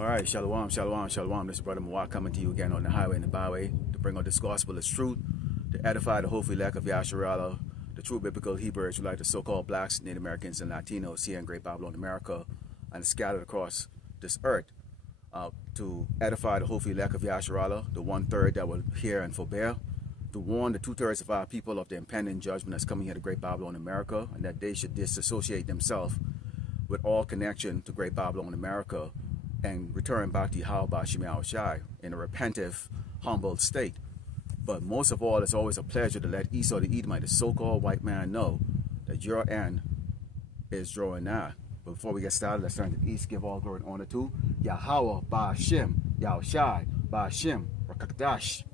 All right, shalom, shalom, shalom. This is Brother Mawak coming to you again on the highway and the byway to bring out this gospel as truth, to edify the hopeful elect of Yasharala, the true biblical Hebrews who like the so-called blacks, Native Americans, and Latinos here in Great Babylon, America, and scattered across this earth. To edify the hopeful elect of Yasharala, the 1/3 that will hear and forbear, to warn the 2/3 of our people of the impending judgment that's coming here to Great Babylon, America, and that they should disassociate themselves with all connection to Great Babylon, America, and return back to Yahweh Shema Shai in a repentive, humble state. But most of all, it's always a pleasure to let Esau the Edomite, the so-called white man, know that your end is drawing nigh. But before we get started, let's turn to the east, give all glory and honor to Yahweh Ba'Shem, Yahushai Ba'Shem, Rakakdash.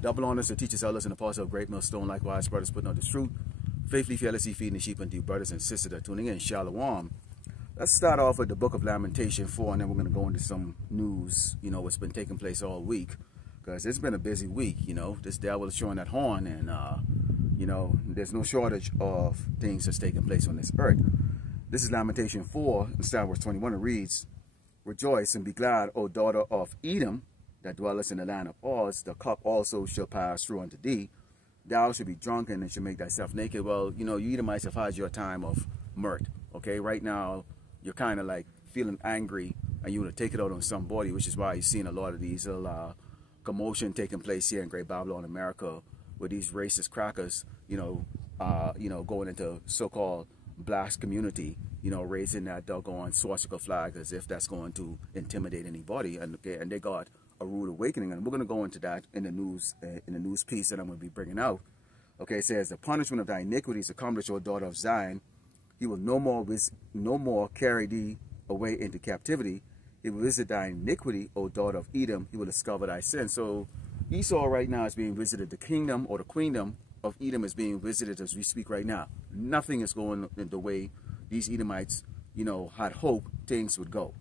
Double honors to teachers, elders, and apostles of Great Millstone, likewise, brothers putting out this truth, faithfully, fearlessly feeding the sheep unto you, brothers and sisters that are tuning in. Shalom. Let's start off with the book of Lamentation 4, and then we're going to go into some news, what's been taking place all week. Because it's been a busy week, This devil is showing that horn, and, there's no shortage of things that's taking place on this earth. This is Lamentation 4, and start verse 21. It reads, Rejoice and be glad, O daughter of Edom, that dwellest in the land of Oz. The cup also shall pass through unto thee. Thou shalt be drunken and shall make thyself naked. Well, you Edomites have had your time of mirth, okay? Right now, you're kind of like feeling angry and you want to take it out on somebody, which is why you're seeing a lot of these commotion taking place here in Great Babylon, America, with these racist crackers, going into so-called black community, raising that doggone swastika flag as if that's going to intimidate anybody, and they got a rude awakening, and we're going to go into that in the news piece that I'm going to be bringing out. Okay, it says, the punishment of thy iniquities accomplished, O daughter of Zion. He will no more carry thee away into captivity. He will visit thy iniquity, O daughter of Edom. He will discover thy sin. So Esau right now is being visited. The kingdom or the queendom of Edom is being visited as we speak right now. Nothing is going in the way these Edomites, had hoped things would go.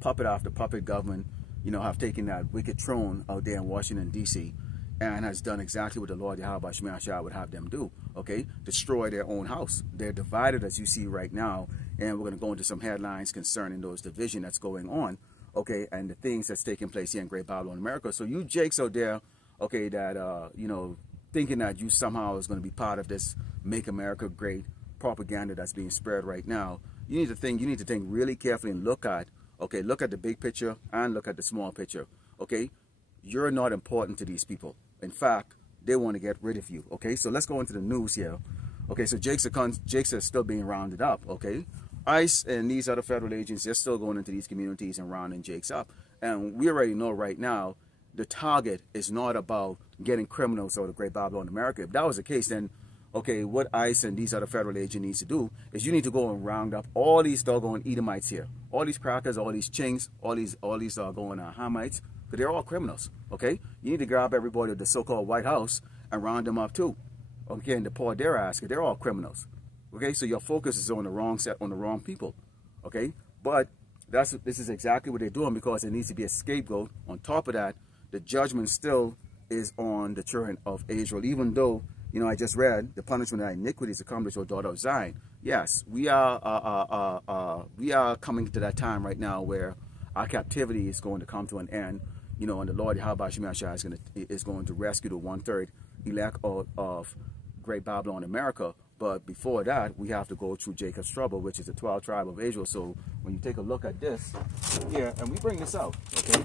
Puppet after puppet government, have taken that wicked throne out there in Washington, D.C., and has done exactly what the Lord Yahweh Shema Shai would have them do, okay? Destroy their own house. They're divided, as you see right now, and we're going to go into some headlines concerning those division that's going on, okay, and the things that's taking place here in Great Babylon, America. So you jakes out there, okay, that, thinking that you somehow is going to be part of this Make America Great propaganda that's being spread right now, you need to think really carefully and look at the big picture and look at the small picture, okay? You're not important to these people. In fact, they want to get rid of you, okay? So let's go into the news here. Okay, so Jakes are still being rounded up, okay? ICE and these other federal agents, they're still going into these communities and rounding Jakes up. And we already know right now, the target is not about getting criminals out of Great Babylon, America. If that was the case, then, okay, what ICE and these other federal agents need to do is you need to go and round up all these doggone Edomites here. All these crackers, all these chinks, all these going Hamites, because they're all criminals, okay? You need to grab everybody at the so-called White House and round them up too, okay, and deport their ass, because they're all criminals, okay? So your focus is on the wrong people, okay? But this is exactly what they're doing, because there needs to be a scapegoat. On top of that, the judgment still is on the children of Israel, even though, I just read the punishment of iniquities accomplished, O daughter of Zion. Yes, we are coming to that time right now where our captivity is going to come to an end, and the Lord Yahweh Shema Shai is going to rescue the 1/3 elect of Great Babylon, America. But before that, we have to go through Jacob's trouble, which is the 12 tribe of Israel. So when you take a look at this here, and we bring this out, okay?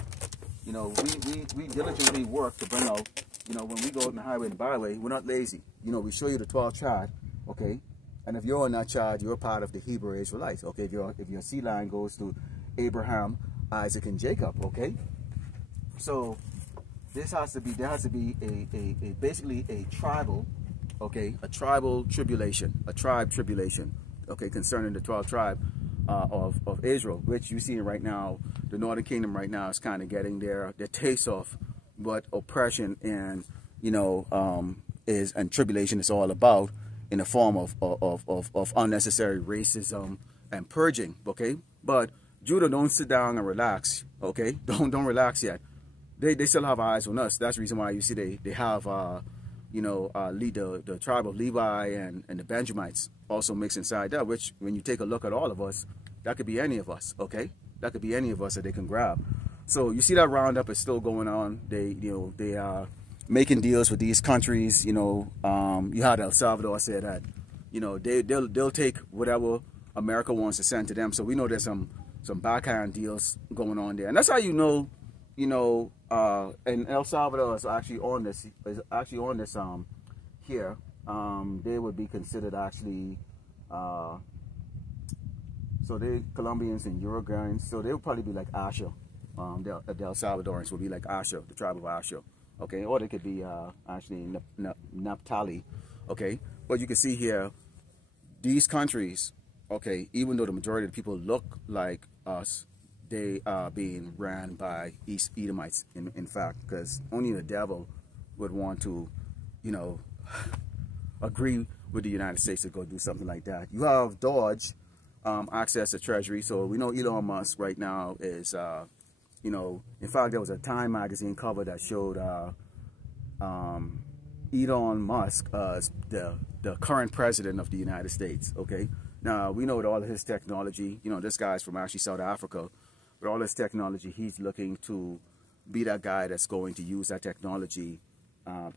We diligently work to bring out, when we go out in the highway and the byway, we're not lazy. We show you the 12 tribe, okay? And if you're on that tribe, you're part of the Hebrew Israelites, okay? If your seed line goes to Abraham, Isaac, and Jacob, okay? So there has to be basically a tribal, okay, a tribal tribulation, a tribe tribulation, okay, concerning the 12 tribe of Israel, which you see right now. The Northern Kingdom right now is kind of getting their taste of what oppression and and tribulation is all about, in the form of unnecessary racism and purging, okay? But Judah, don't sit down and relax, okay? Don't relax yet. They still have eyes on us. That's the reason why you see they have lead the tribe of Levi and the Benjamites also mixed inside that, which when you take a look at all of us, that could be any of us, okay? That could be any of us that they can grab. So you see that roundup is still going on. They are making deals with these countries. You had El Salvador say that, they'll take whatever America wants to send to them. So we know there's some backhand deals going on there, and that's how and El Salvador is actually on this. Here. They would be considered actually. So they Colombians and Uruguayans. So they would probably be like Asher. The El Salvadorans would be like Asher, the tribe of Asher. Okay, or they could be actually Naphtali. Okay, but you can see here, these countries. Okay, even though the majority of the people look like us, they are being ran by East Edomites, in fact, because only the devil would want to, agree with the United States to go do something like that. You have Dodge access to Treasury, so we know Elon Musk right now is, in fact, there was a Time magazine cover that showed Elon Musk as the current president of the United States, okay? Now, we know with all of his technology, this guy's from actually South Africa, with all his technology, he's looking to be that guy that's going to use that technology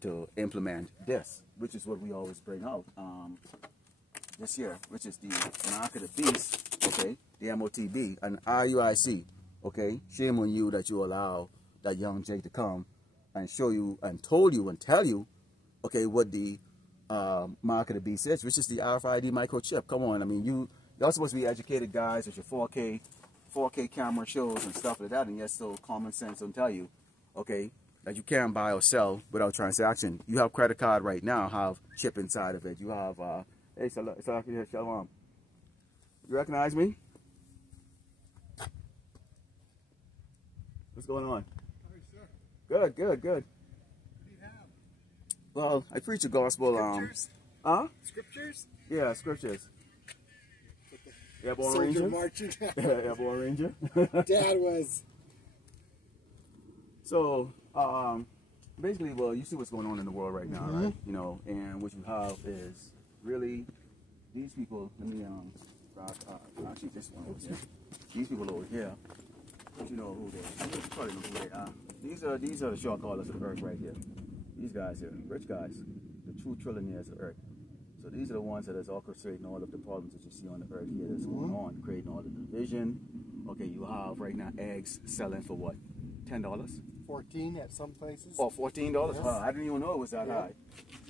to implement this, which is what we always bring out this year, which is the mark of the beast, okay, the MOTB, and RUIC, okay? Shame on you that you allow that young Jake to come and show you and tell you, okay, what the mark of the beast is, which is the RFID microchip. Come on, I mean, y'all supposed to be educated guys with your 4K camera shows and stuff like that, and yet still common sense don't tell you, okay, that you can't buy or sell without transaction. You have credit card right now, have chip inside of it. You have, hey, Shalom. You recognize me? What's going on? Hi, sir. Good. What do you have? Well, I preach the gospel. Scriptures? Scriptures? Yeah, scriptures. Airborne Soldier Ranger. marching. Airborne Ranger. Dad was. So, basically, well, you see what's going on in the world right now, right? And what you have is really these people. Let me actually this one over here. These people over here. You know who they are. You probably know who they are. These are the short callers of the earth right here. These guys here, rich guys, the true trillionaires of earth. So these are the ones that is orchestrating all of the problems that you see on the earth here that's going on, creating all the division. Okay, you have right now eggs selling for what? $10? 14 at some places. Oh, $14? Yes. I didn't even know it was that high.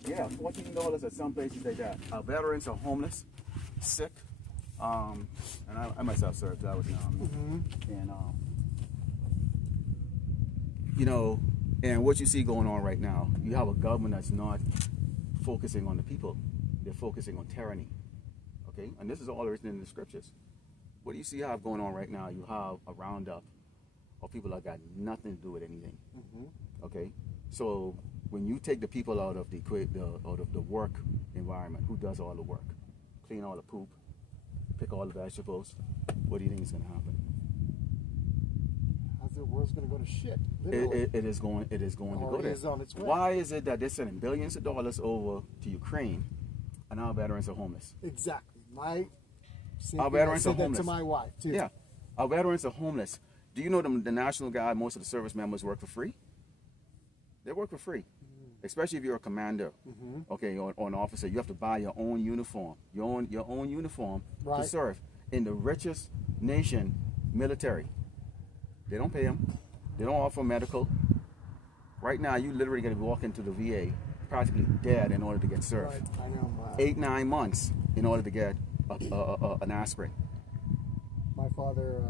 Yeah, $14 at some places like that. Our veterans are homeless, sick, and I myself served. I was in the army. And and what you see going on right now, you have a government that's not focusing on the people. They're focusing on tyranny. Okay, and this is all written in the scriptures. What do you see have going on right now? You have a roundup of people that got nothing to do with anything. Okay, so when you take the people out of the work environment, who does all the work? Clean all the poop, pick all the vegetables. What do you think is going to happen? How's the world's going to go to shit? Literally. It is going to go there. It is on its way. Why is it that they're sending billions of dollars over to Ukraine, and our veterans are homeless? Exactly. Our veterans are homeless. To my wife too. Yeah, our veterans are homeless. Do you know the National Guard? Most of the service members work for free. They work for free, especially if you're a commander, okay, or an officer. You have to buy your own uniform, your own uniform to serve in the richest nation, military. They don't pay them. They don't offer medical. Right now, you literally got to walk into the VA practically dead in order to get served. Right. I know. 8-9 months in order to get an aspirin. My father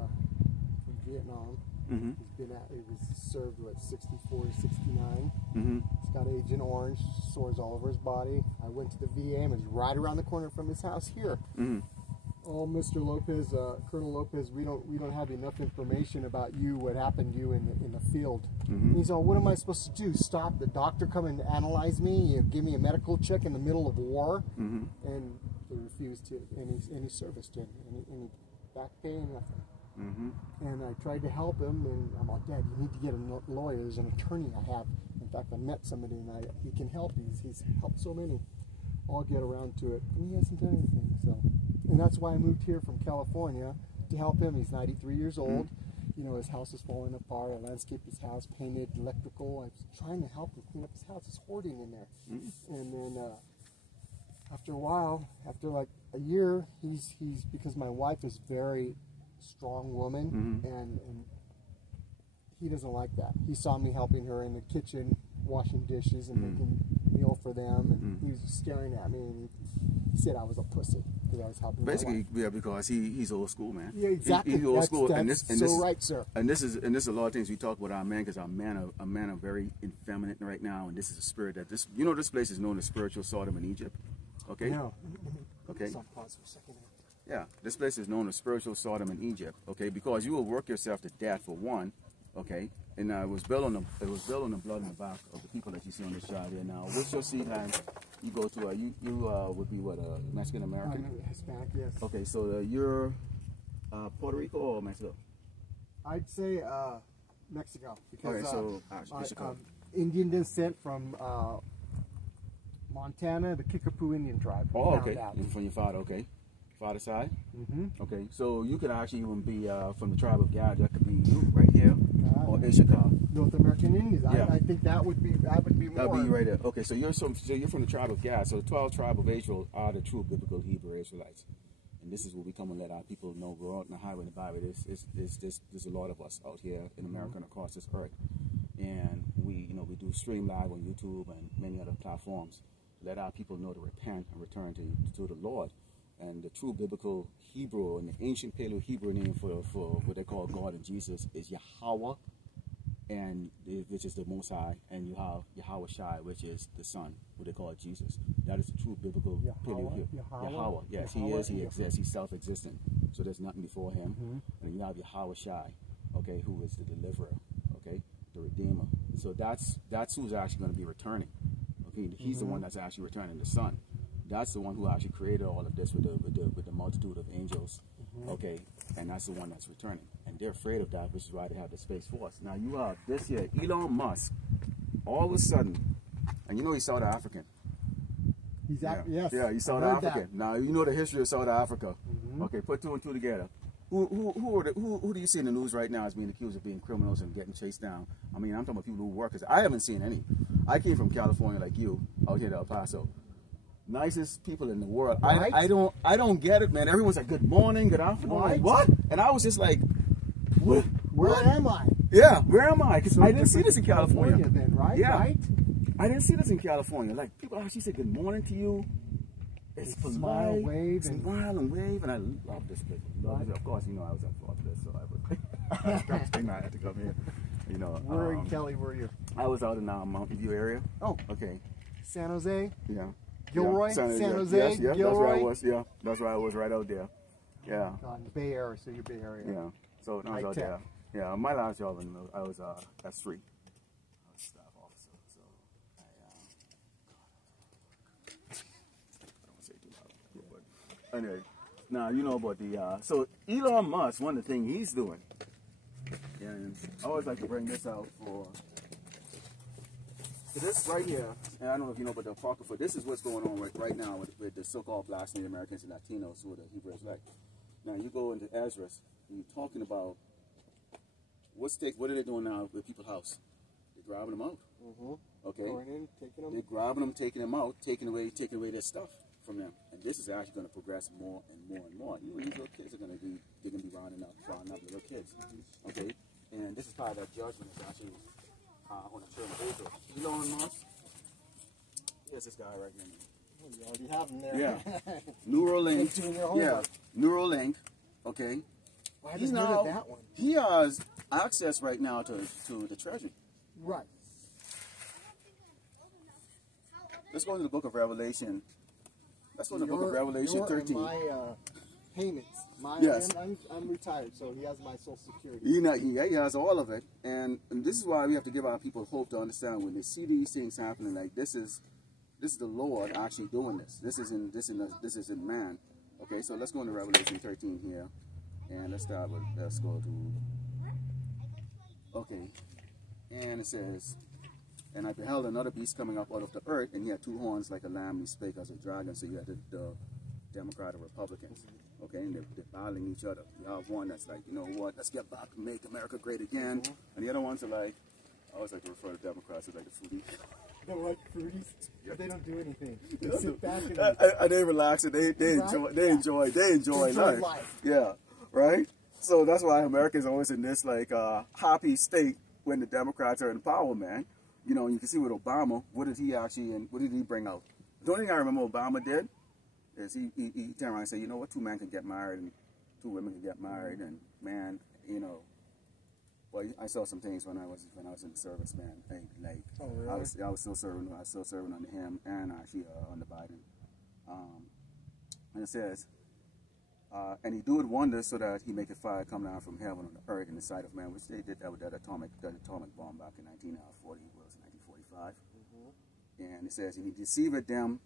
from Vietnam. He was served at 64 to 69. He's got Agent Orange, sores all over his body. I went to the VA and was right around the corner from his house here. Oh, Mr. Lopez, Colonel Lopez, we don't have enough information about you, what happened to you in the field. He's all, what am I supposed to do? Stop the doctor come and analyze me, give me a medical check in the middle of war? And they refused to any service to him, any back pay, nothing. And I tried to help him, and I'm like, Dad, you need to get a lawyer. There's an attorney I have. In fact, I met somebody, and he can help. He's helped so many. I'll get around to it. And he hasn't done anything. So, and that's why I moved here from California to help him. He's 93 years old. You know, his house is falling apart. I landscaped his house, painted, electrical. I was trying to help him clean up his house. He's hoarding in there. And then after a while, after like a year, he's because my wife is very strong woman, and he doesn't like that. He saw me helping her in the kitchen, washing dishes and making meal for them, and he was staring at me, and he said I was a pussy because I was helping. Basically, yeah, because he's old school, man. Yeah, exactly. He's old school, that's right, sir. And this is a lot of things we talk about our men, because our men are very effeminate right now, and this is a spirit that this place is known as spiritual Sodom in Egypt. Okay. No. Okay. Stop, pause for a second. Yeah, this place is known as spiritual Sodom in Egypt. Okay, because you will work yourself to death for one. Okay, and it was built on the blood in the back of the people that you see on this shot here. Now, what's your seed line? You go to you would be what, a Mexican American? Hispanic, yes. Okay, so you're Puerto Rico or Mexico? I'd say Mexico, because Mexico. Indian descent from Montana, the Kickapoo Indian tribe. Oh, okay. From your father, okay. Father side? Okay, so you could actually even be from the Tribe of Gad. That could be you right here, or Ishakar. North American Indians. Yeah. I think that would be more. That'd be right there. Okay, so you're from the Tribe of Gad. So the 12 tribe of Israel are the true biblical Hebrew Israelites. And this is what we come and let our people know. We're out in the highway in the Bible. There's a lot of us out here in America and across this earth. And we do stream live on YouTube and many other platforms. Let our people know to repent and return to the Lord. And the true biblical Hebrew and the ancient Paleo Hebrew name for what they call God and Jesus is Yahweh, and which is the Most High, and you have Yahweh Shai, which is the Son, what they call Jesus. That is the true biblical Paleo Hebrew. Yahweh. Yes, He is. He exists. He's self-existent. So there's nothing before Him. And you have Yahweh Shai, okay, who is the deliverer, okay, the Redeemer. So that's who's actually going to be returning. Okay, He's the one that's actually returning, the Son. That's the one who actually created all of this with the multitude of angels, okay, and that's the one that's returning. And they're afraid of that, which is why they have the Space Force. Now you have this here, Elon Musk, all of a sudden, and you know he's South African. Yes. Yeah, he's South African. Now you know the history of South Africa. Okay, put two and two together. Who do you see in the news right now as being accused of being criminals and getting chased down? I mean, I'm talking about people who work. Cause I haven't seen any. I came from California like you, out here to El Paso. Nicest people in the world. Right? I don't get it, man. Everyone's like, good morning, good afternoon. Right. Like, what? And I was just like, where am I? Yeah, where am I? Because I didn't see this in California. Then, right? Yeah. Right? I didn't see this in California. Like, people actually say good morning to you. It's polite. Smile, wave, and I love this place. Of course, you know I was at fault for this, so I had to come here. You know, where in Cali were you? I was out in Mountain View area. Oh, okay. San Jose. Yeah. Gilroy, yeah. San Jose, yes, Gilroy. That's where I was. Yeah, that's where I was, right out there. Yeah. Bay Area, so you're Bay Area. Yeah. So I was out there. Yeah, my last job, I was S3. I was staff officer. So I don't say too loud. But anyway, now you know about the. So Elon Musk, one of the things he's doing, and I always like to bring this out for. So this right here, and I don't know if you know about the Apocrypha, this is what's going on right now with the so-called blacks, Native Americans, and Latinos who are the Hebrew Israelites. Now you go into Ezra, and you're talking about what are they doing now with people's house? They're grabbing them out. Okay. Going in, taking them. They're grabbing them, taking them out, taking away their stuff from them. And this is actually going to progress more and more and more. You know, these little kids are going to be rounding up little kids. Okay. And this is part of that judgment that's actually on the children of Israel. Elon Musk. Here's this guy right here. Oh, you already have him there. Yeah. Neuralink. Yeah. Neuralink. Okay. Well, he's now that one. He has access right now to the treasury. Right. Let's go to the book of Revelation. Let's go to the book of Revelation 13. My payments. Yes. I'm retired, so he has my Social Security. He has all of it, and this is why we have to give our people hope to understand when they see these things happening. Like this is the Lord actually doing this. This isn't man. Okay, so let's go into Revelation 13 here, and let's go to. Okay, and it says, and I beheld another beast coming up out of the earth, and he had two horns like a lamb, and he spake as a dragon. So you had the Democrat and Republicans. Okay, and they're battling each other. You have one that's like, you know what, let's get back and make America great again. And the other ones are like, I always like to refer to Democrats as like the foodies. They're like fruities, but they don't do anything. They sit back and they relax and they enjoy life. Yeah, right? So that's why Americans are always in this like happy state when the Democrats are in power, man. You know, you can see with Obama, what did he bring out? The only thing I remember Obama did is he turned around and said, you know what, 2 men can get married and 2 women can get married, and man, you know, well, I saw some things when I was in the service, man. Like, oh, really? I was still serving under him and actually under Biden. And it says, and he doeth wonders so that he maketh fire come down from heaven on the earth in the sight of man, which they did that with that atomic bomb back in 1945. And it says, and he deceiveth them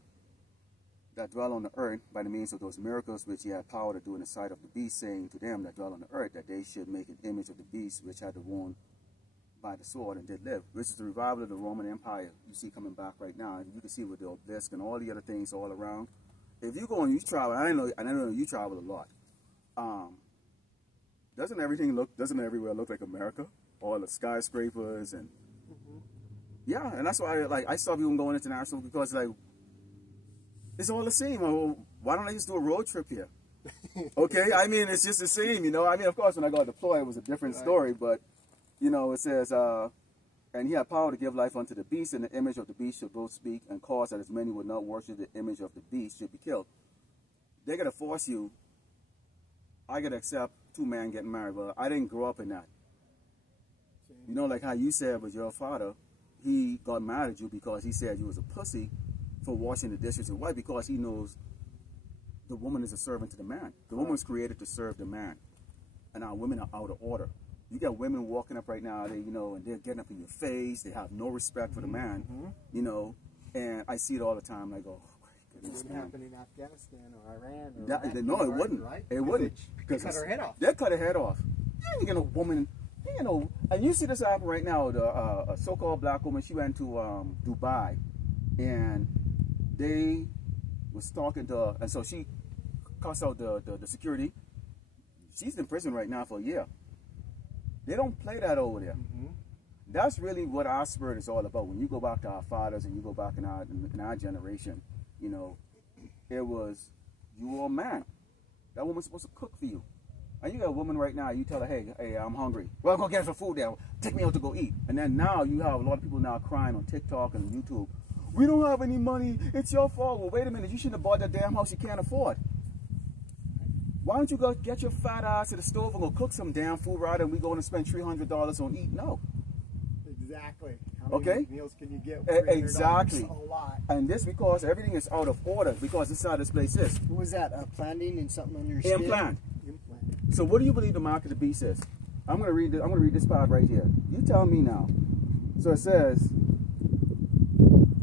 that dwell on the earth by the means of those miracles which he had power to do in the sight of the beast, saying to them that dwell on the earth that they should make an image of the beast which had the wound by the sword and did live. Which is the revival of the Roman Empire you see coming back right now. And you can see with the obelisk and all the other things all around. If you go and you travel, I know you travel a lot. Doesn't everywhere look like America? All the skyscrapers and yeah, and that's why I stop even going international, because like it's all the same. Well, why don't I just do a road trip here? Okay, I mean, it's just the same, you know. I mean, of course, when I got deployed, it was a different story, but, you know, it says, and he had power to give life unto the beast, and the image of the beast should both speak, and cause that as many would not worship the image of the beast should be killed. They're going to force you. I got to accept 2 men getting married. Well, I didn't grow up in that. You know, like how you said with your father, he got mad at you because he said you was a pussy for washing the dishes. And why? Because he knows the woman is a servant to the man. The woman was created to serve the man. And our women are out of order. You got women walking up right now, they, you know, and they're getting up in your face. They have no respect for the man, you know. And I see it all the time. I go, oh, my goodness, it man. wouldn't happen in Afghanistan or Iran or no, it wouldn't. Right? It wouldn't. They cut her head off. They cut her head off. You ain't get no woman. You know, and you see this happen right now. A so-called black woman, she went to Dubai, and they was talking to her, and so she cussed out the security. She's in prison right now for a year. They don't play that over there. That's really what our spirit is all about. When you go back to our fathers and you go back in our generation, you know, it was, you were a man. That woman's supposed to cook for you. And you got a woman right now, you tell her, hey, I'm hungry. Well, go get some food there. Take me out to go eat. And then now you have a lot of people now crying on TikTok and YouTube. We don't have any money. It's your fault. Well, wait a minute. You shouldn't have bought that damn house you can't afford. Why don't you go get your fat ass to the stove and go cook some damn food rather than we going to spend $300 on eat? No. Exactly. How many meals can you get? Exactly. A lot. And this because everything is out of order because this is how this place is. What was that? Planting and something on your skin? Implant. So what do you believe the mark of the beast is? I'm gonna read this part right here. You tell me now. So it says,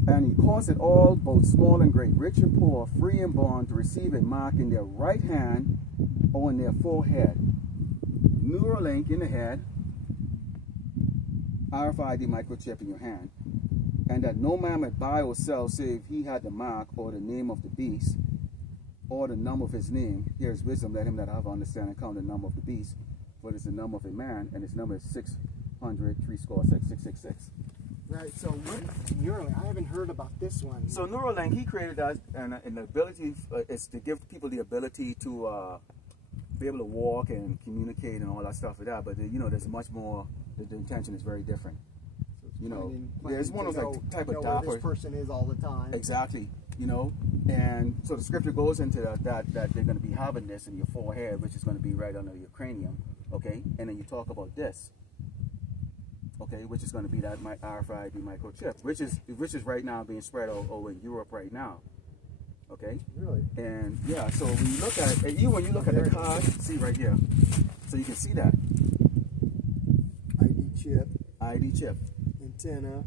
and he caused it all, both small and great, rich and poor, free and bond, to receive a mark in their right hand or in their forehead. Neuralink in the head, RFID microchip in your hand, and that no man might buy or sell save he had the mark or the name of the beast or the number of his name. Here is wisdom, let him that have understanding count the number of the beast, for it is the number of a man, and his number is 666. Right, so what Neuralink, I haven't heard about this one. So Neuralink, he created that, and the ability is to give people the ability to be able to walk and communicate and all that stuff like that, but you know, there's much more, the intention is very different. So it's, you know, it's one of those like type of where this person is all the time. Exactly. You know, and so the scripture goes into that they're going to be having this in your forehead, which is going to be right under your cranium, okay? And then you talk about this, okay, which is going to be that RFID microchip, which is right now being spread over in Europe right now, okay? Really? And yeah, so when you look at it, when you look at the card, see right here, so you can see that ID chip, antenna.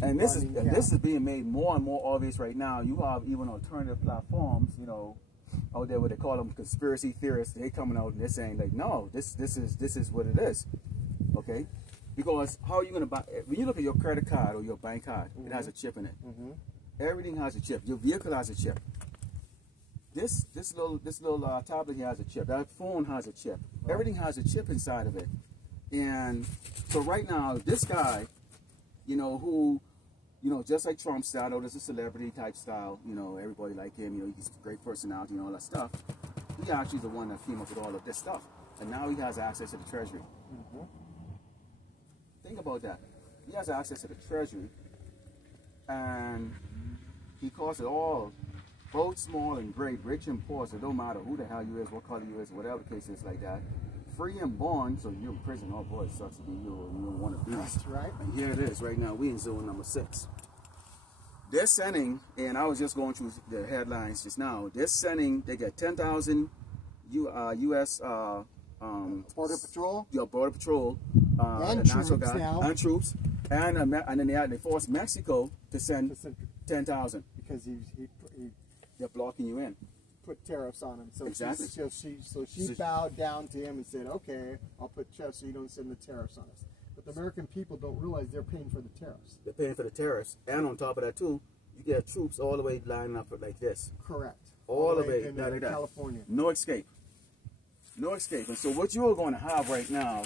And this is being made more and more obvious right now. You have even alternative platforms, you know, out there where they call them conspiracy theorists. They coming out and they're saying like, no, this is what it is, okay? Because how are you gonna buy? When you look at your credit card or your bank card, it has a chip in it. Everything has a chip. Your vehicle has a chip. this little tablet here has a chip. That phone has a chip. Right. Everything has a chip inside of it. And so right now, this guy, you know, who, you know, just like Trump style, there's a celebrity type style, you know, everybody like him, you know, he's a great personality and all that stuff. He actually the one that came up with all of this stuff. And now he has access to the treasury. Mm-hmm. Think about that. He has access to the treasury, and he calls it all, both small and great, rich and poor, so it don't matter who the hell you is, what color you is, whatever the case is like that. Free and born, so you're in prison. Oh boy, it sucks to be you, or you don't want to be. That's right. And here it is, right now, we in zone number 6. They're sending, and I was just going through the headlines just now, they're sending, they get 10,000 U.S. Border Patrol. Yeah, Border Patrol. And troops now. And troops. And then they forced Mexico to send 10,000. Because he They're blocking you in. put tariffs on him. So Exactly. she bowed down to him and said, okay, I'll put tariffs so you don't send the tariffs on us. But the American people don't realize they're paying for the tariffs. They're paying for the tariffs. And on top of that, too, you get troops all the way lining up like this. Correct. All the way in like that. California. No escape. No escape. And so what you're going to have right now,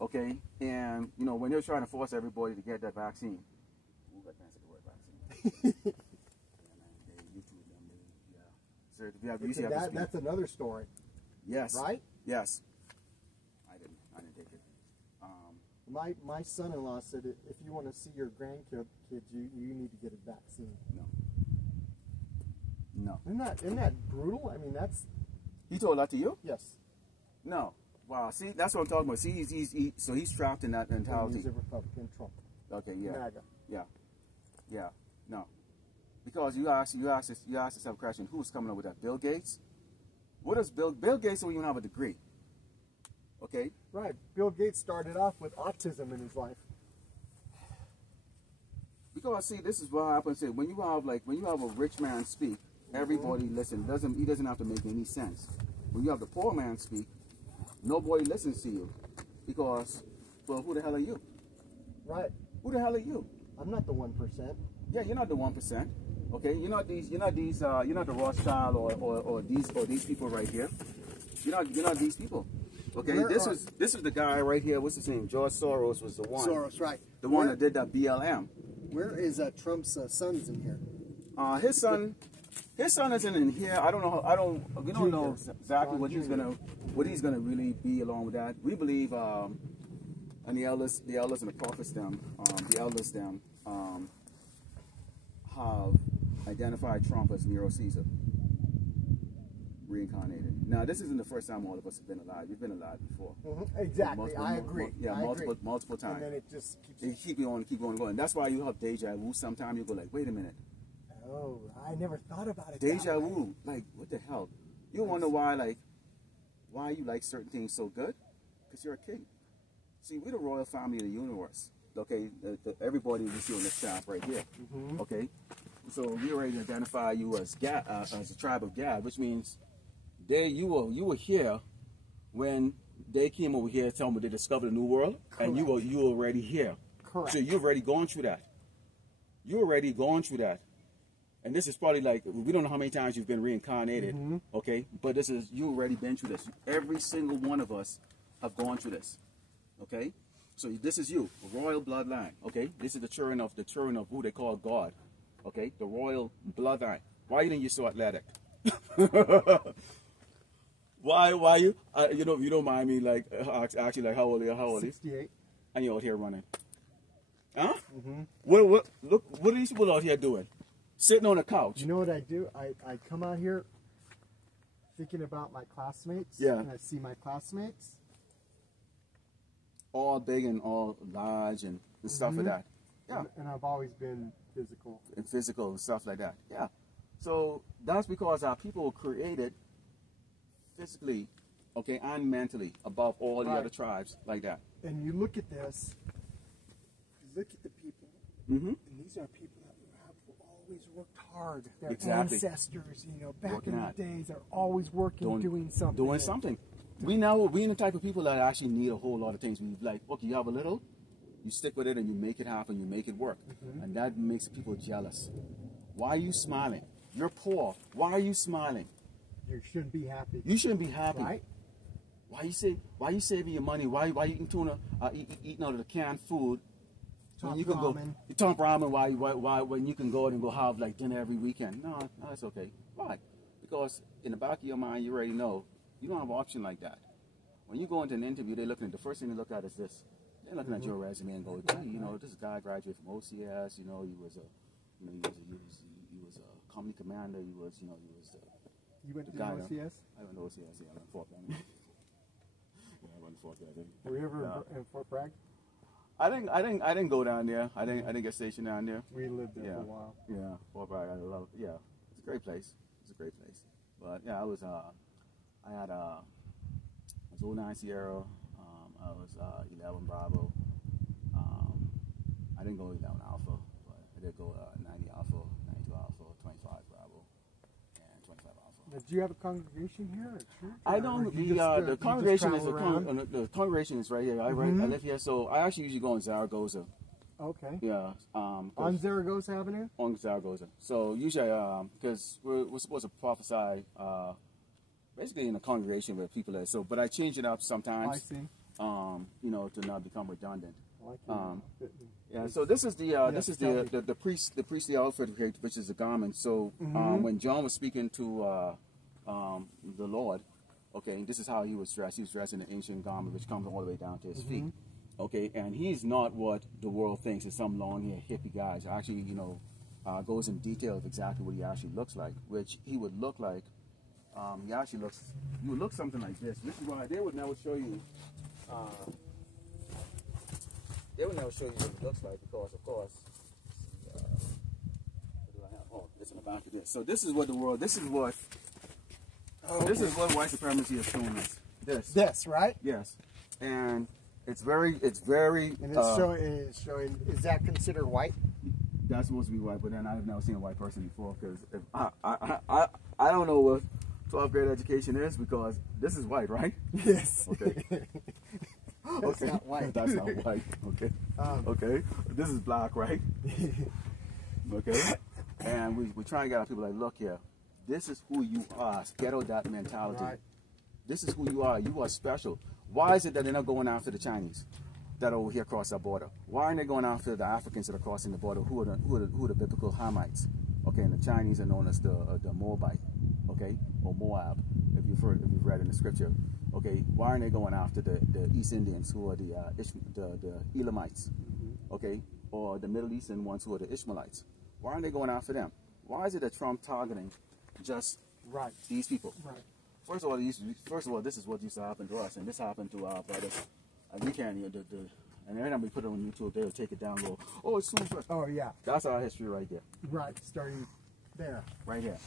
okay, and, you know, when they're trying to force everybody to get that vaccine. Ooh, I can't say the word vaccine. That's another story. Yes. Right? Yes. I didn't take it. My son-in-law said if you want to see your grandkids, you need to get a vaccine. No. Isn't that brutal? I mean, that's... He told that to you? Yes. No. Wow. See, that's what I'm talking about. See, so he's trapped in that mentality. He's a Republican, Trump. Okay. Yeah. MAGA. Yeah. No. Because you ask yourself a question: who's coming up with that? Bill Gates? What does Bill Gates don't even have a degree? Okay. Right. Bill Gates started off with autism in his life. Because see, this is what happens. When you have a rich man speak, everybody listen. He doesn't have to make any sense. When you have the poor man speak, nobody listens to you because, well, who the hell are you? Right. Who the hell are you? I'm not the 1%. Yeah, you're not the 1%. Okay, you're not the Rothschild or these people right here. You're not these people. Okay, this is the guy right here. What's his name? George Soros was the one. Soros, right? The one that did that BLM. Where is Trump's son's in here? His son isn't in here. I don't know. We don't know exactly what he's gonna really be along with that. We believe, and the elders and the prophets have identified Trump as Nero Caesar, reincarnated. Now, this isn't the first time all of us have been alive. We've been alive before. Exactly, I agree. Multiple times. And then it just keep going. That's why you have deja vu. Sometimes you go like, wait a minute. Oh, I never thought about it. Deja vu. Like, what the hell? You wonder why you like certain things so good? Because you're a king. See, we're the royal family of the universe. Okay, everybody we see on this staff right here. Okay, so we already identify you as as a tribe of Gad, which means you were here when they came over here telling me they discovered a new world. Correct. And you were already here. Correct. So you've already gone through that. And this is probably like, we don't know how many times you've been reincarnated, okay? But you already been through this. Every single one of us have gone through this, okay? So this is you, a royal bloodline, okay? This is the children of who they call God, okay? The royal bloodline. Why you think you're so athletic? Why you? You know, if you don't mind me, like, actually, like, how old are you? 68. And you're out here running. Huh? What are these people out here doing? Sitting on a couch. You know what I do? I come out here thinking about my classmates. Yeah. And I see my classmates. All big and all large and stuff like that. Yeah. And I've always been physical. And physical and stuff like that. Yeah. So that's because our people were created physically, okay, and mentally above all the other tribes like that. And you look at this, look at the people, and these are people that have always worked hard. Their ancestors, you know, back in the days, are always working, doing something. We the type of people that actually need a whole lot of things. We like, okay, you have a little, you stick with it and you make it happen, you make it work. And that makes people jealous. Why are you smiling? You're poor. Why are you smiling? You shouldn't be happy. You shouldn't be happy. Right? Why you saving your money? Why you eating tuna? Eating out of the canned food? Top you can ramen. go. You top ramen. Why when you can go out and go have like dinner every weekend? No, that's okay. Why? Because in the back of your mind, you already know you don't have an option like that. When you go into an interview, they're looking at the first thing they look at is this. They're looking at your resume and go, gee, you know, this guy graduated from OCS. You know, he was a company commander. He was. You went to OCS? I went to OCS. Yeah, I went to Fort Bragg. Yeah, I went to Fort Bragg. Were you ever in Fort Bragg? I didn't go down there. I didn't get stationed down there. We lived there for a while. Yeah, Fort Bragg. I love. Yeah, it's a great place. It's a great place. But yeah, I was 09 Sierra. I was 11 Bravo. I didn't go 11 Alpha, but I did go 90 Alpha, 92 Alpha, 25 Bravo, and 25 Alpha. Do you have a congregation here at church? I don't. The congregation is the congregation is right here. I live here, so I actually usually go in Zaragoza. Okay. Yeah. On Zaragoza Avenue? On Zaragoza. So usually, because we're supposed to prophesy, basically in a congregation where people are. So, but I change it up sometimes. I see. You know, to not become redundant. Yeah. So this is the priestly outfit, which is the garment. So when John was speaking to the Lord, okay, this is how he was dressed. He was dressed in an ancient garment, which comes all the way down to his feet. Okay, and he's not what the world thinks is some long-haired hippie guy. Actually, you know, goes in detail of exactly what he actually looks like, which he would look like. He would look something like this. This is why they would never show you. They would never show you what it looks like because, of course, it's in the back of this. So this is what the world. This is what white supremacy is showing us. This, right? Yes, and it's very. And it's showing. Is that considered white? That's supposed to be white, but then I've never seen a white person before because I don't know what 12th grade education is because this is white, right? Yes. Okay. That's not white. That's not white. Okay. Okay. This is black, right? Okay. And we try and get our people like, look here, this is who you are. Ghetto that mentality. Right. This is who you are. You are special. Why is it that they're not going after the Chinese that are over here across our border? Why aren't they going after the Africans that are crossing the border? Who are the biblical Hamites? Okay, and the Chinese are known as the Moabite, okay, or Moab, if you've read in the scripture. Okay, why aren't they going after the East Indians who are the Elamites, okay, or the Middle Eastern ones who are the Ishmaelites? Why aren't they going after them? Why is it that Trump targeting just these people? Right. First of all, this is what used to happen to us, and this happened to our brothers. We can't and every time we put it on YouTube, they'll take it down and go, oh, it's super. Oh, yeah. That's our history right there. Right, starting there. Right here.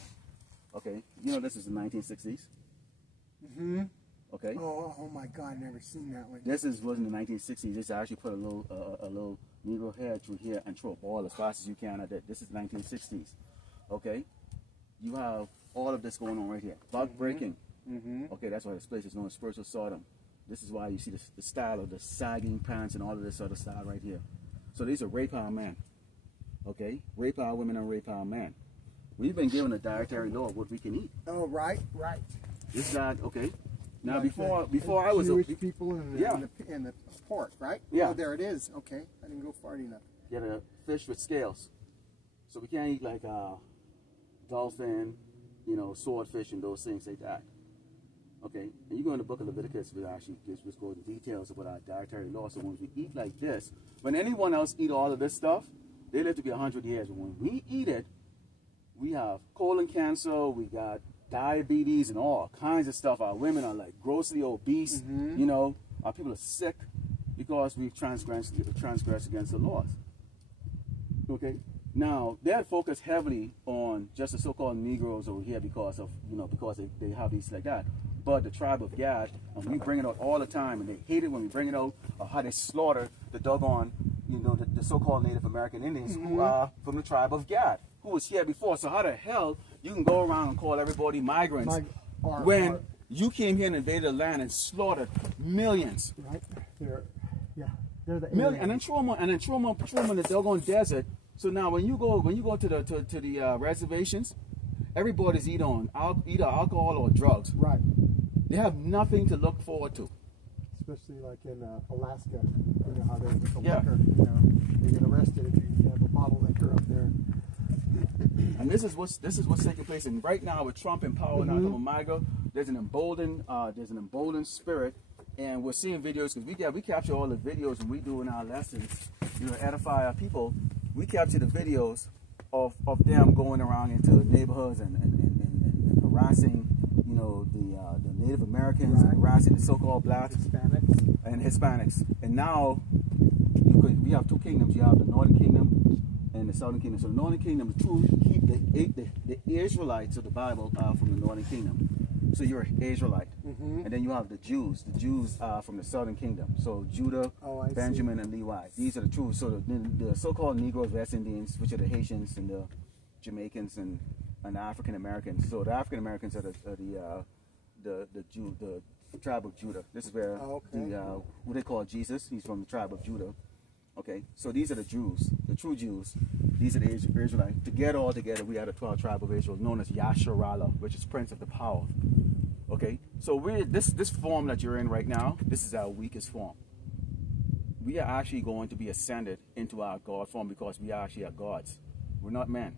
Okay, you know this is the 1960s. Okay. Oh my God, I've never seen that one. This was in the 1960s. This actually put a little Negro head through here and throw a ball as fast as you can at it. This is 1960s. Okay, you have all of this going on right here. Bug breaking. Okay, that's why this place is known as spiritual Sodom. This is why you see the style of the sagging pants and all of this other style right here. So these are rape our men. Okay, rape our women and rape our men. We've been given a dietary law of what we can eat. Oh, right. It's not okay. Now like before I was Jewish people and the pork, right? Yeah. Oh, there it is. Okay, I didn't go far enough. Get a fish with scales, so we can't eat like dolphin, you know, swordfish and those things like that. Okay, and you go in the book of Leviticus, we actually just go into details about our dietary law. So when we eat like this, when anyone else eat all of this stuff, they live to be 100 years. But when we eat it, we have colon cancer, we got diabetes and all kinds of stuff. Our women are like grossly obese. You know, our people are sick because we've transgressed against the laws. Okay, now they're focused heavily on just the so-called Negroes over here because they have these like that. But the tribe of Gad, and we bring it out all the time, and they hate it when we bring it out, how they slaughter the doggone, you know, the so-called Native American Indians who are from the tribe of Gad, who was here before. So how the hell you can go around and call everybody migrants when you came here and invaded the land and slaughtered millions? Right. They're the millions, and then throw them in the doggone desert. So now when you go to the reservations, everybody's either alcohol or drugs. Right. They have nothing to look forward to. Especially like in Alaska, you know how they're with the Yeah. liquor. You know, you get arrested if you have a bottle of liquor up there. And this is what's taking place. And right now with Trump in power, now coming MAGA, there's an emboldened spirit. And we're seeing videos because we capture all the videos when we do in our lessons, you know, edify our people. We capture the videos of them going around into neighborhoods and harassing, you know, the Native Americans, and harassing the so-called blacks, Hispanics. And now we have two kingdoms. You have the Northern Kingdom and the Southern Kingdom. So the Northern Kingdom, the Israelites of the Bible are from the Northern Kingdom. So you're an Israelite. And then you have the Jews from the Southern Kingdom. So Judah, Benjamin, and Levi. These are the true. So the so-called Negroes, West Indians, which are the Haitians and the Jamaicans and the African Americans. So the African Americans are the tribe of Judah. This is where what they call Jesus. He's from the tribe of Judah. Okay, so these are the Jews, the true Jews. These are the Israelites. All together, we are the 12 tribe of Israel, known as Yasharallah, which is Prince of the Power. Okay, so this form that you're in right now, this is our weakest form. We are actually going to be ascended into our God form because we actually are gods. We're not men.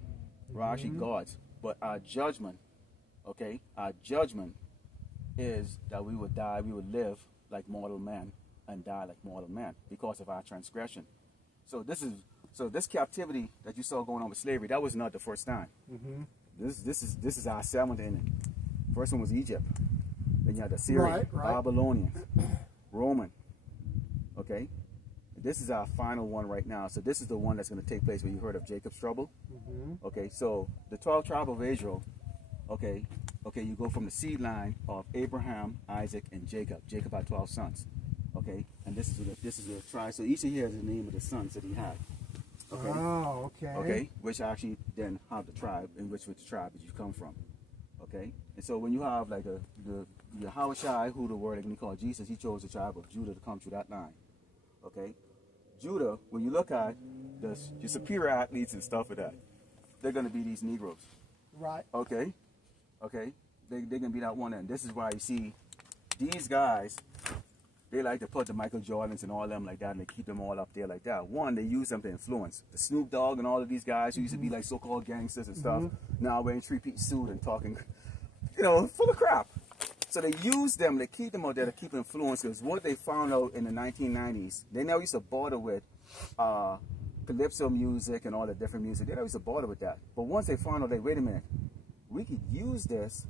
We're actually gods. But our judgment, okay, our judgment is that we would die, we would live like mortal men and die like mortal men because of our transgression. So this captivity that you saw going on with slavery, that was not the first time. This is our seventh inning. First one was Egypt. Then you had the Syrian, Babylonian, Roman. Okay? This is our final one right now. So this is the one that's going to take place where you heard of Jacob's trouble. Okay, so the 12 tribe of Israel, okay, you go from the seed line of Abraham, Isaac, and Jacob. Jacob had 12 sons. Okay, and this is the tribe. So each of here is the name of the sons that he had. Okay. Oh, okay. Okay, which actually then have the tribe, in which the tribe that you come from. Okay, and so when you have like the Yahushai, who the word that we call Jesus, he chose the tribe of Judah to come through that line. Okay, Judah, when you look at your superior athletes and stuff like that, they're going to be these Negroes. Right. Okay, they're going to be that one end. This is why you see these guys. They like to put the Michael Jordans and all them like that, and they keep them all up there like that. One, they use them to influence. The Snoop Dogg and all of these guys who used to be like so-called gangsters and stuff, now wearing three-piece suit and talking, you know, full of crap. So they use them, they keep them out there to keep influence, because what they found out in the 1990s, they never used to bother with calypso music and all the different music. They never used to bother with that. But once they found out, wait a minute, we could use this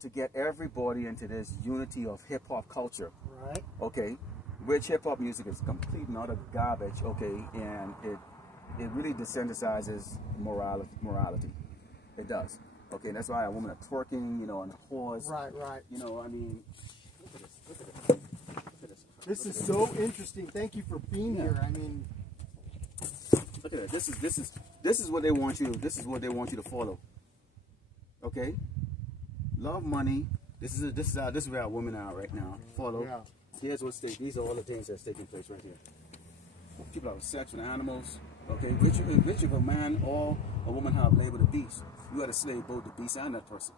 to get everybody into this unity of hip-hop culture. Right. Okay, which hip-hop music is complete and utter garbage, okay, and it really desensitizes morality. It does. Okay, that's why a woman are twerking, you know, on a horse. Right. You know, I mean, look at this. This is so interesting. Thank you for being here. I mean, look at it. This is what they want you to. This is what they want you to follow. Okay, love money. This is where our women are right now. Follow. Yeah. Here's what's taking. These are all the things that's taking place right here. People have sex with animals. Okay, which of a man or a woman have labeled a beast? You got to slay both the beast and that person.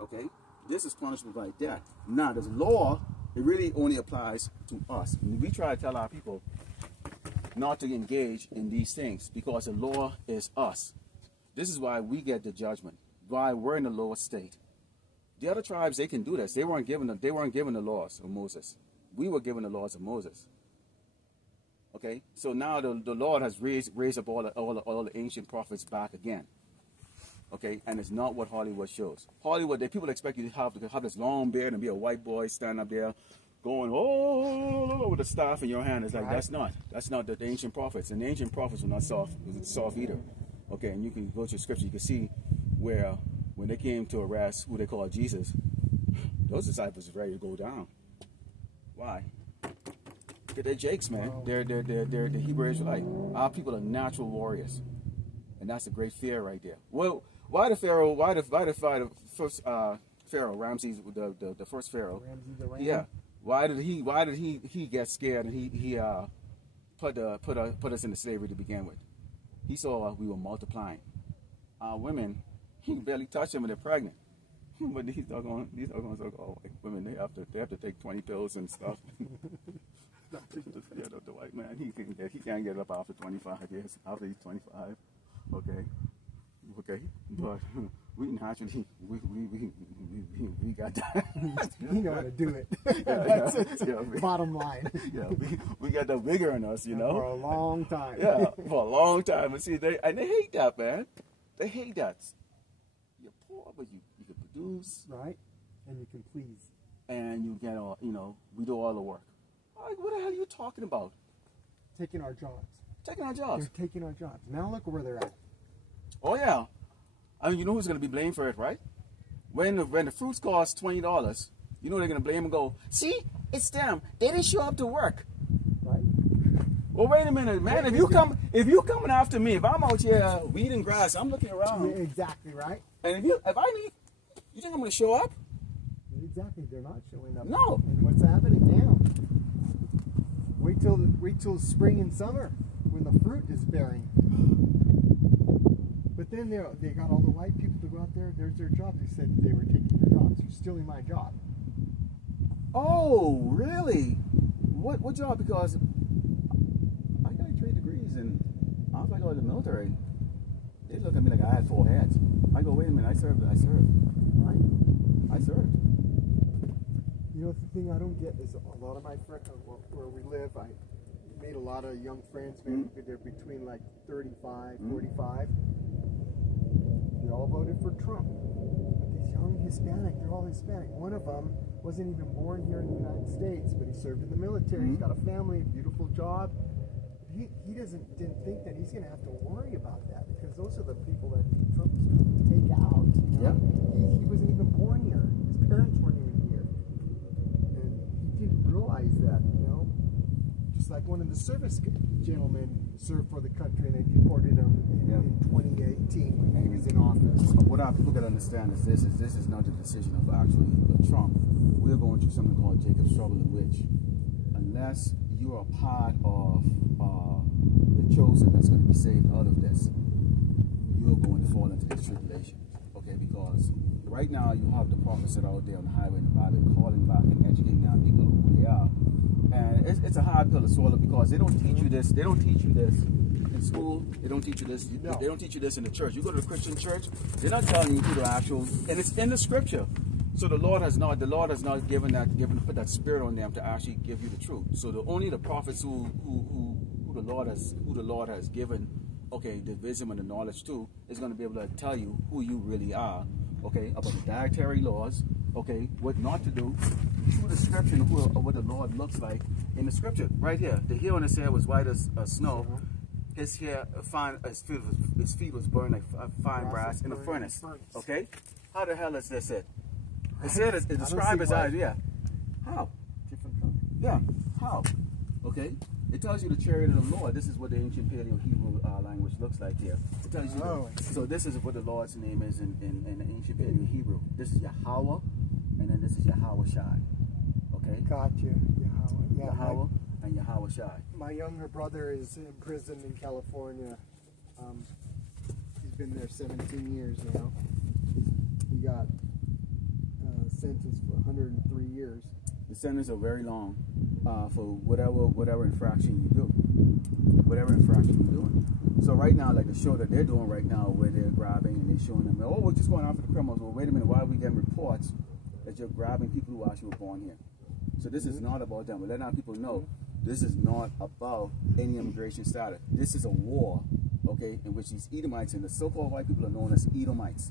Okay, this is punishment by death. Now, there's law. It really only applies to us. And we try to tell our people not to engage in these things because the law is us. This is why we get the judgment. Why we're in the lower state. The other tribes, they can do this. They weren't given the laws of Moses. We were given the laws of Moses. Okay, so now the Lord has raised up all the ancient prophets back again. Okay, and it's not what Hollywood shows. Hollywood, people expect you to have this long beard and be a white boy standing up there, going with a staff in your hand. It's like that's not the ancient prophets. And the ancient prophets were not soft either. Okay, and you can go to scripture, you can see where when they came to arrest who they called Jesus, those disciples were ready to go down. Why? Look at their jakes, man. They're the Hebrew Israelite. Our people are natural warriors, and that's a great fear right there. Well, why the first Pharaoh, Ramses, the first Pharaoh? Ramses the Ram? Yeah. Why did he get scared and he put us into slavery to begin with? He saw we were multiplying. Our women, You can barely touch them and they're pregnant. But these doggone white women, they have to take 20 pills and stuff. The white man, he can't get up after 25 years. After he's 25, okay. But we naturally we got that. You know how to do it. That's it. Yeah, Bottom line. Yeah, we got the vigor in us, you know. For a long time. Yeah, for a long time. And see, they hate that, man. They hate that. You're poor, but you can produce, right? And you can please. And you get all, we do all the work. Like, what the hell are you talking about? Taking our jobs. Taking our jobs. They're taking our jobs. Now look where they're at. Oh yeah, I mean, you know who's gonna be blamed for it, right? When the fruits cost $20, you know they're gonna blame and go, see, it's them. They didn't show up to work. Right. Well, wait a minute, man. If you coming after me, if I'm out here weeding grass, I'm looking around. Exactly right. And if I need, you think I'm gonna show up? Exactly. They're not showing up. No. And what's happening now? Wait till spring and summer when the fruit is bearing. But then they got all the white people to go out there. There's their job. They said they were taking their jobs. You're stealing my job. Oh, really? What job? Because I got 3 degrees and I was like, oh, the military. They look at me like I had 4 heads. I go, wait a minute, I served. Right? I served. You know, the thing I don't get is a lot of my friends, where we live, I made a lot of young friends. Maybe they're between like 35, 45. They all voted for Trump. But these young Hispanic, they're all Hispanic. One of them wasn't even born here in the United States, but he served in the military. He's got a family, beautiful job. He didn't think that he's going to have to worry about that, because those are the people that Trump is going to take out. You know? He wasn't even born here. His parents weren't even here. And he didn't realize that, Just like one of the service gentlemen served for the country and they deported him in 2018 when he was in office. But what our people got to understand is this is not the decision of actually Trump. We're going through something called Jacob's trouble, in which unless you are part of the chosen that's going to be saved out of this, you're going to fall into this tribulation. Okay, because right now you have the prophets that are out there on the highway and the byway calling back and educating our people on who they are. And it's a hard pill to swallow, because they don't teach you this. They don't teach you this in school. They don't teach you this. No. They don't teach you this in the church. You go to the Christian church, they're not telling you who the actual, and it's in the scripture. So the Lord has not put that spirit on them to actually give you the truth. So only the prophets who the Lord has given, okay, the wisdom and the knowledge to, is going to be able to tell you who you really are, okay, about the dietary laws, okay, what not to do, through the scripture, and what the Lord looks like in the scripture. Right here, the hair on his head was white as snow. His hair, his feet was burned like fine brass in a furnace. Okay, how the hell is this it? It said it describes his eyes. Yeah, how? Different color. Yeah, how? Okay, it tells you the chariot of the Lord. This is what the ancient Paleo Hebrew language looks like here. It tells you. So this is what the Lord's name is in the ancient Paleo Hebrew. This is Yahweh, and then this is Yahweh Shai. Okay. Gotcha. Yahweh. Yeah. Yahweh and Yahweh Shai. My younger brother is in prison in California. He's been there 17 years now. He got sentenced for 103 years. The sentences are very long for whatever infraction you do. Whatever infraction you're doing. So right now, like the show that they're doing right now, where they're grabbing and they're showing them, oh, we're just going after the criminals. Well, wait a minute, why are we getting reports that you're grabbing people who actually were born here? So this is not about them. We're letting our people know this is not about any immigration status. This is a war, okay, in which these Edomites and the so-called white people are known as Edomites.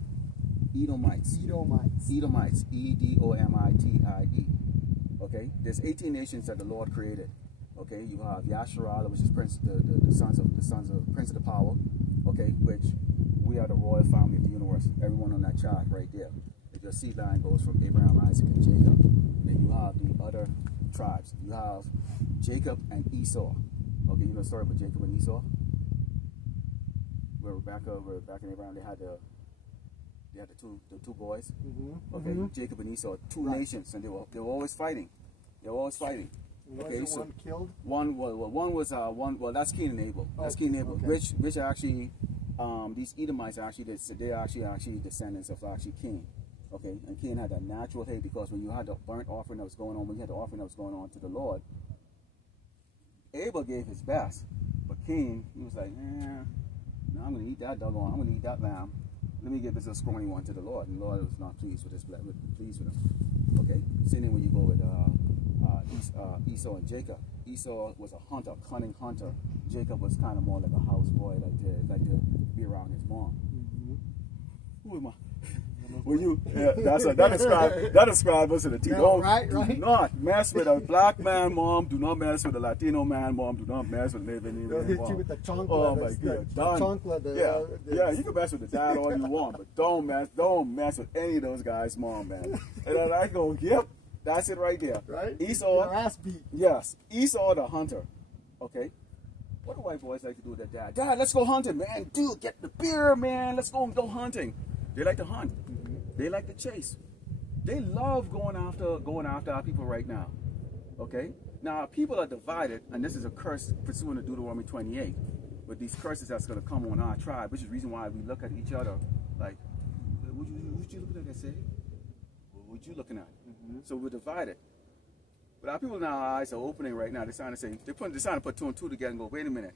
Edomites. E-D-O-M-I-T-I-E. Okay? There's 18 nations that the Lord created. Okay? You have Yasharala, which is the sons of Prince of the Power. Okay? Which we are the royal family of the universe. Everyone on that chart right there. If your seed line goes from Abraham, Isaac, and Jacob, then you have the other tribes. You have Jacob and Esau. Okay, you know the story about Jacob and Esau? Where Rebecca and Abraham, they had the two boys. Okay, Jacob and Esau, two nations, and they were always fighting. They were always fighting. Okay, so one killed? One was that's Cain and Abel. That's Cain and Abel, which actually these Edomites actually, they're actually descendants of actually Cain. Okay, and Cain had a natural hate because when you had the burnt offering that was going on, when you had the offering that was going on to the Lord, Abel gave his best, but Cain, he was like, no, I'm going to eat that doggone, I'm going to eat that lamb. Let me give this a scrawny one to the Lord. And the Lord was not pleased with this, pleased with him. Okay, same thing when you go with Esau and Jacob. Esau was a hunter, cunning hunter. Jacob was kind of more like a house boy, like to be around his mom. Who am I? When you, that describes us in the T. No, right. Do not mess with a black man mom. Do not mess with a Latino man mom. Do not mess with a Native Indian They'll hit mom. you with the chancla. Oh my God, done. Yeah, you can mess with the dad all you want, but don't mess with any of those guys' mom, man. And then I go, yep, that's it right there. Right? Esau, your ass beat. yes, Esau the hunter. Okay. What do white boys like to do with their dad? Dad, let's go hunting, man. Dude, get the beer, man. Let's go hunting. They like to hunt. They like to chase. They love going after our people right now. Okay? Now, people are divided, and this is a curse pursuant to Deuteronomy 28. With these curses that's going to come on our tribe, which is the reason why we look at each other like, what you looking at that say? What you looking at? So we're divided. But our people now, our eyes are opening right now. They're trying to say, they're trying to put two and two together and go, wait a minute.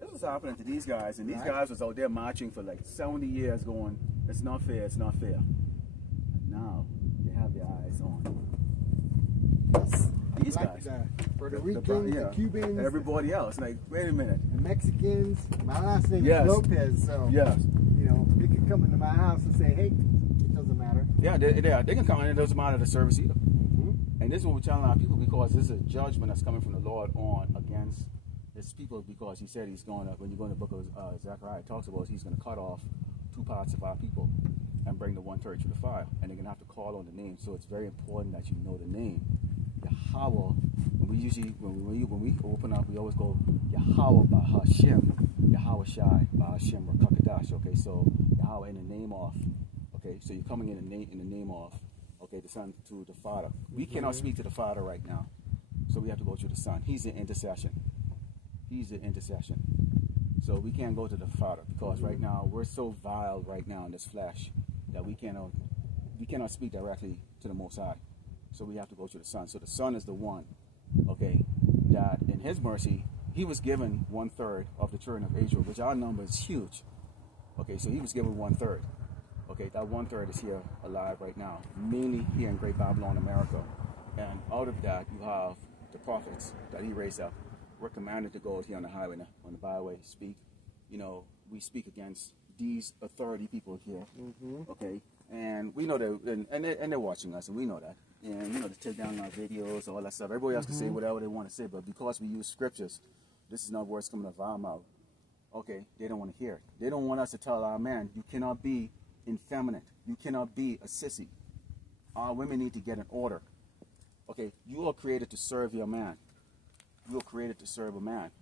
This was happening to these guys, and these guys was out there marching for like 70 years going, it's not fair, it's not fair. And now, they have their eyes on these guys. Puerto Ricans, the Cubans. Everybody else. Like, wait a minute. The Mexicans. My last name is Lopez, so, you know, they can come into my house and say, hey, it doesn't matter. Yeah, they can come in, it doesn't matter the service either. And this is what we're telling our people, because this is a judgment that's coming from the Lord on against his people, because he said he's going to, when you go in the book of Zechariah, it talks about he's going to cut off 2 parts of our people and bring the 1/3 to the fire. And they're going to have to call on the name. So it's very important that you know the name. Yahweh, and we usually, when we open up, we always go Yahweh Bahashem, Yahweh Shai, Bahashem Rakakadash. Okay, so Yahweh in the name of, okay, so you're coming in the name of, okay, the Son to the Father. We cannot speak to the Father right now, so we have to go through the Son. He's the intercession. He's the intercession. So we can't go to the Father, because right now we're so vile right now in this flesh that we cannot speak directly to the Most High. So we have to go to the Son. So the Son is the one, okay, that in his mercy, he was given 1/3 of the children of Israel, which our number is huge. Okay, so he was given 1/3. Okay, that 1/3 is here alive right now, mainly here in Great Babylon, America. And out of that, you have the prophets that he raised up. We're commanded to go out here on the highway, on the byway, speak. You know, we speak against these authority people here. Okay, and we know that, and they're watching us, and we know that. And you know, to take down our videos, all that stuff. Everybody else can say whatever they want to say, but because we use scriptures, this is not words coming out of our mouth. Okay, they don't want to hear it. They don't want us to tell our man, you cannot be effeminate. You cannot be a sissy. Our women need to get in order. Okay, you are created to serve your man. You are created to serve a man.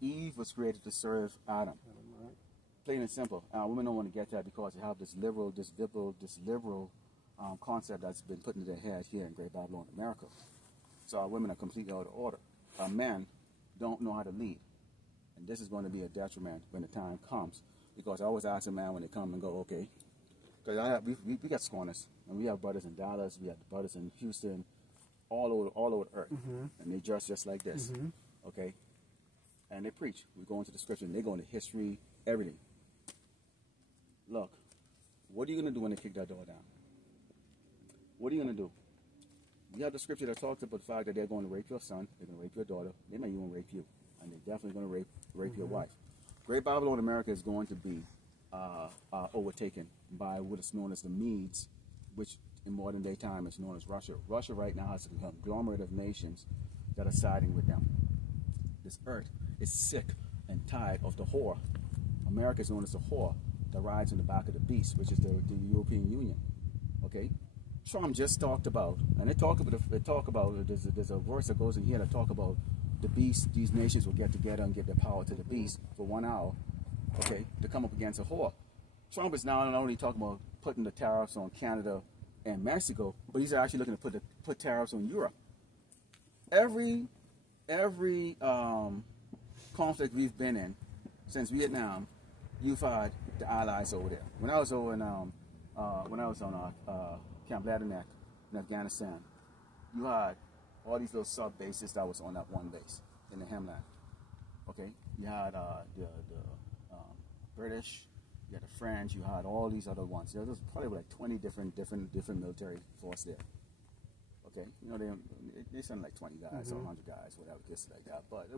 Eve was created to serve Adam. Plain and simple. Women don't want to get that because they have this liberal concept that's been put into their head here in Great Babylon, America. So our women are completely out of order. Our men don't know how to lead. And this is going to be a detriment when the time comes. Because I always ask a man when they come and go, okay, because we got scorners, and we have brothers in Dallas, we have brothers in Houston, all over the earth. And they dress just like this. Okay? And they preach. We go into the scripture, and they go into history, everything. Look, what are you going to do when they kick that door down? What are you going to do? You have the scripture that talks about the fact that they're going to rape your son, they're going to rape your daughter, they may even rape you, and they're definitely going to rape your wife. Great Babylon, America is going to be overtaken by what is known as the Medes, which in modern day time is known as Russia. Russia right now has a conglomerate of nations that are siding with them. This earth is sick and tired of the whore. America is known as the whore that rides in the back of the beast, which is the European Union. Okay? Trump just talked about, and there's a verse that goes in here that talk about the beast, these nations will get together and give their power to the beast for 1 hour, okay, to come up against a whore. Trump is now not only talking about putting the tariffs on Canada and Mexico, but he's actually looking to put tariffs on Europe. Every conflict we've been in since Vietnam, you've had the allies over there. When I was over in, when I was on Camp Ladderneck in Afghanistan, you had all these little sub bases that was on that one base in the Hemland. Okay, you had the British, you had the French, you had all these other ones. There was probably like 20 different military force there. Okay, you know they send like 20 guys or 100 guys, whatever, just like that. But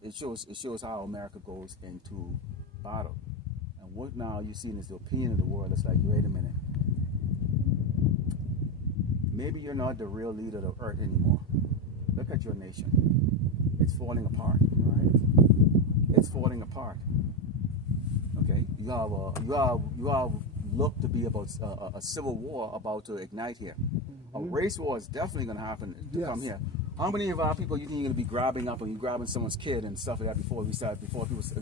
it shows how America goes into battle. And what now you're seeing is the opinion of the world. It's like, wait a minute, maybe you're not the real leader of the earth anymore. Look at your nation; it's falling apart. Right? It's falling apart. Okay, you have looked to be about a civil war about to ignite here. A race war is definitely going to happen to come here. How many of our people you think you're going to be grabbing up, or you grabbing someone's kid and stuff like that before people,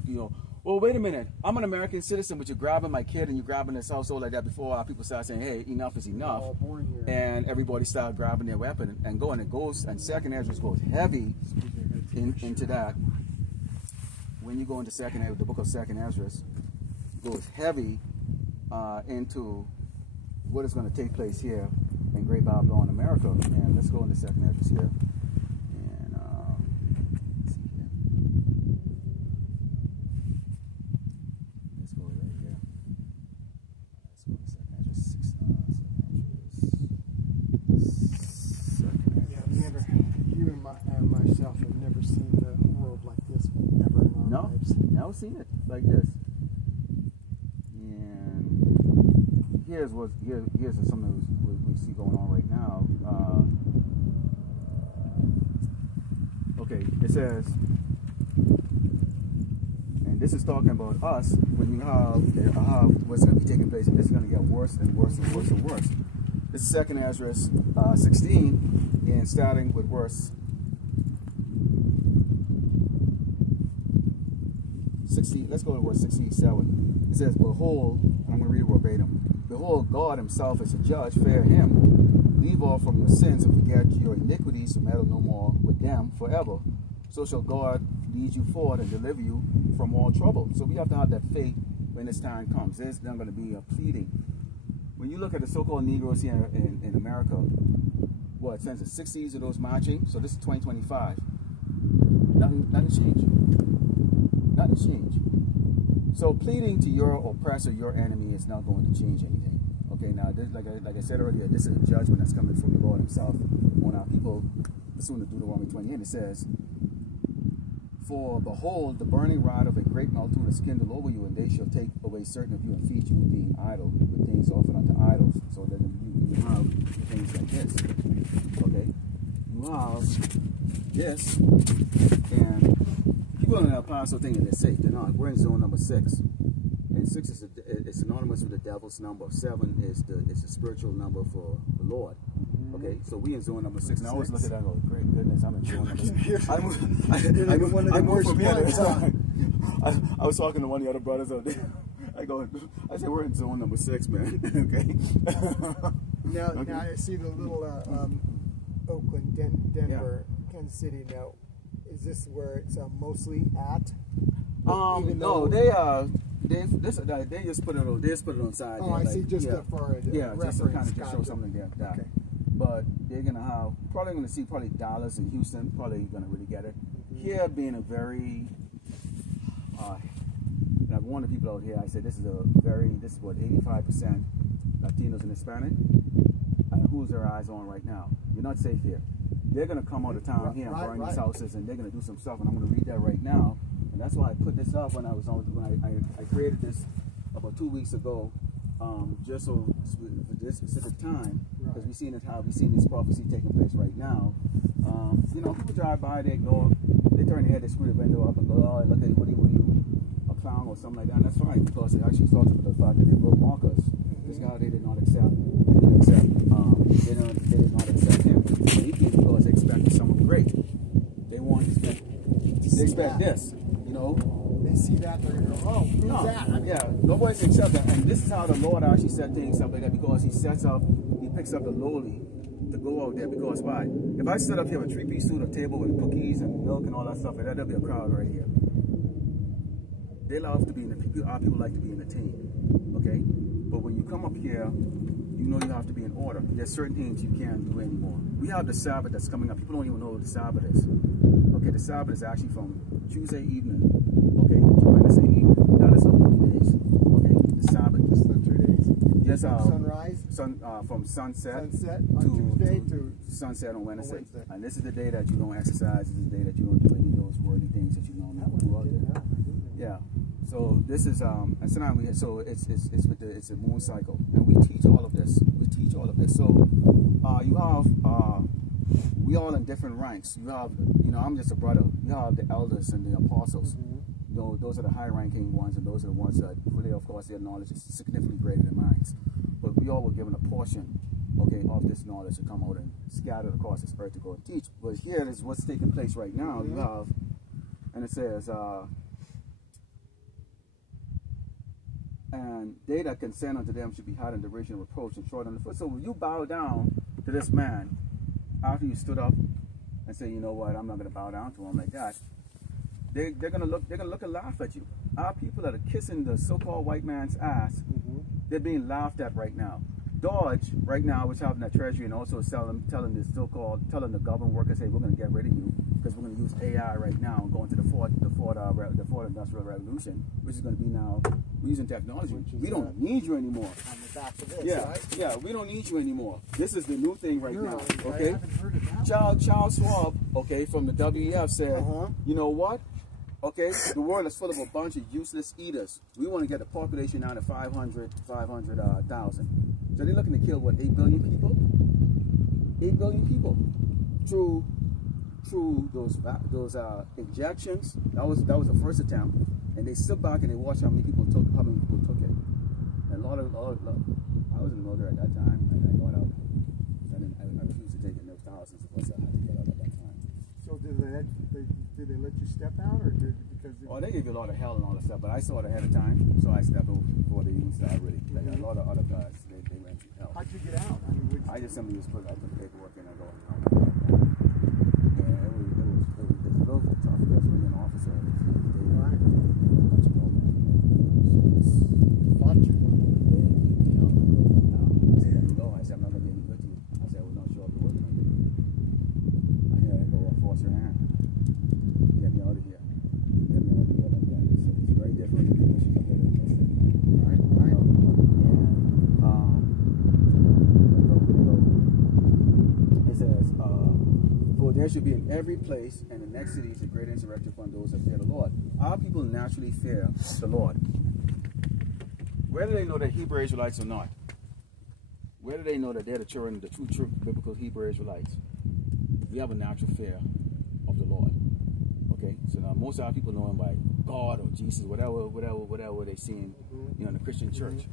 you know, well, wait a minute, I'm an American citizen, but you're grabbing my kid and you're grabbing this household like that before our people start saying, hey, enough is enough. And everybody started grabbing their weapon and going. It goes, and Second Ezra goes heavy into that. When you go into the book of Second Ezra, goes heavy into what is going to take place here in Great Babylon, America. And let's go into Second Ezra here. And let's see here. Let's go right here. Let's go to Second Ezra 6. You and myself have never seen the world like this ever in our lives. Never seen it like this. And here's some of what we see going on right now. Okay, it says, and this is talking about us when you have what's going to be taking place, and this is going to get worse and worse and worse and worse. This is Second Ezra 16, and starting with verse 16. Let's go to verse 67. It says, behold, I'm going to read it verbatim. Behold, God himself is a judge, fear him. Leave off from your sins and forget your iniquities, to meddle no more with them forever. So shall God lead you forward and deliver you from all trouble. So we have to have that faith when this time comes. There's not going to be a pleading. When you look at the so-called Negroes here in America, what, since the 60s of those marching, so this is 2025, nothing changed. Nothing changed. So pleading to your oppressor, your enemy, is not going to change anything. Okay, now, this, like I said earlier, this is a judgment that's coming from the Lord himself on our people. Listen to Deuteronomy 28, it says, for behold, the burning rod of a great multitude is kindled over you, and they shall take away certain of you and feed you with being idle, with things offered unto idols. So that you have things like this. Okay? You have this, and people in the Paso thing, and they're safe. They're not. We're in zone number 6. And 6 is it's synonymous with the devil's number. 7 is the spiritual number for the Lord. Okay, so we in zone number 6. And I always look at that and go, great goodness, I'm in zone number 6. I was talking to one of the other brothers out there. I said, we're in zone number 6, man. Okay. Now I see the little Oakland, Denver, Kansas City. Now, is this where it's mostly at? No, they just put it on. They just put it on side. Oh, there, I see. Just for a just to kind of just show something there. Okay. But they're gonna see Dallas and Houston. Probably gonna really get it. Here being a very, I warned the people out here. I said this is what 85% Latinos and Hispanic. And who's their eyes on right now? You're not safe here. They're gonna come out of town here and burn these houses, and they're gonna do some stuff. And I'm gonna read that right now. And that's why I put this up when I created this about 2 weeks ago, just so for this specific time, because we've seen this prophecy taking place right now. You know, people drive by, they ignore, they turn their head, they screw the window up and go, oh, look at what are you, a clown or something like that. And that's fine, because it actually starts with the fact that they will mock us. This guy they did not accept. They did not accept him. And he came because they expected someone great. They expect this. You know, they see that, they're going to go, oh, who's that? Nobody's accept that. And this is how the Lord actually set things up like that, because he picks up the lowly to go out there. Because why? If I set up here with a 3-piece suit, a table with cookies and milk and all that stuff like that, there'll be a crowd right here. they love to be in the people. Our people like to be in the team, okay? But when you come up here, you know you have to be in order. There's certain things you can't do anymore. We have the Sabbath that's coming up. People don't even know what the Sabbath is. Okay, the Sabbath is actually from Tuesday evening, okay, to Wednesday evening. That is the holy days. Okay, the Sabbath. Just the 2 days. Yes, sunrise. From sunset on Tuesday to sunset on Wednesday. On Wednesday. And this is the day that you don't exercise. This is the day that you don't do any of those worldly things that you normally do out there. Yeah. So this is and tonight we so it's a moon cycle, and we teach all of this. We teach all of this. So you have we all in different ranks. You have, you know, I'm just a brother. You have the elders and the apostles. You know, those are the high-ranking ones, and those are the ones that really, of course, their knowledge is significantly greater than mine. But we all were given a portion, okay, of this knowledge to come out and scatter across this earth to go and teach. But here is what's taking place right now. You have, and it says, and they that consent unto them should be had in derision, reproach, and trod on the foot. So when you bow down to this man after you stood up and say, you know what, I'm not going to bow down to him like that, they're gonna look and laugh at you. Our people that are kissing the so-called white man's ass, they're being laughed at right now. Dodge right now is having that treasury and also telling the government workers, hey, we're gonna get rid of you because we're gonna use AI right now and go into the fourth industrial revolution, which is gonna be now we're using technology. We don't need you anymore. On the back of this, right? Yeah, we don't need you anymore. This is the new thing right now. Okay, I haven't heard of that. Charles Schwab, okay, from the WEF said, you know what? Okay, the world is full of a bunch of useless eaters. We want to get the population down to 500,000. So they're looking to kill, what, 8 billion people? 8 billion people through those injections. That was the first attempt, and they sit back and they watch how many people took it. And a lot of I was in the military at that time. I got out. I refused to take it. There was thousands of us that had to get out at that time. So did they let you step out, or because? Oh, they gave you a lot of hell and all that stuff, but I saw it ahead of time, so I stepped over before they even started really. Like a lot of other guys, they went through hell. How'd you get out? I mean, I just simply I put the paperwork in and go. Yeah, it was a little tough because we an officer. Right. Fought you. I said, go. I said, I'm not gonna be any good to you. I said, I will not show up to work. I had to go force your hand. Get me out of here. Get me out of here like that. It's very different. Right. It says, for there should be in every place and the next city is a great insurrection upon those that fear the Lord. Our people naturally fear the Lord. Whether they know they're Hebrew Israelites or not, whether they know that they're the children of the true biblical Hebrew Israelites, we have a natural fear of the Lord. Okay, so now most of our people know him by God or Jesus, whatever they see in, you know, in the Christian church.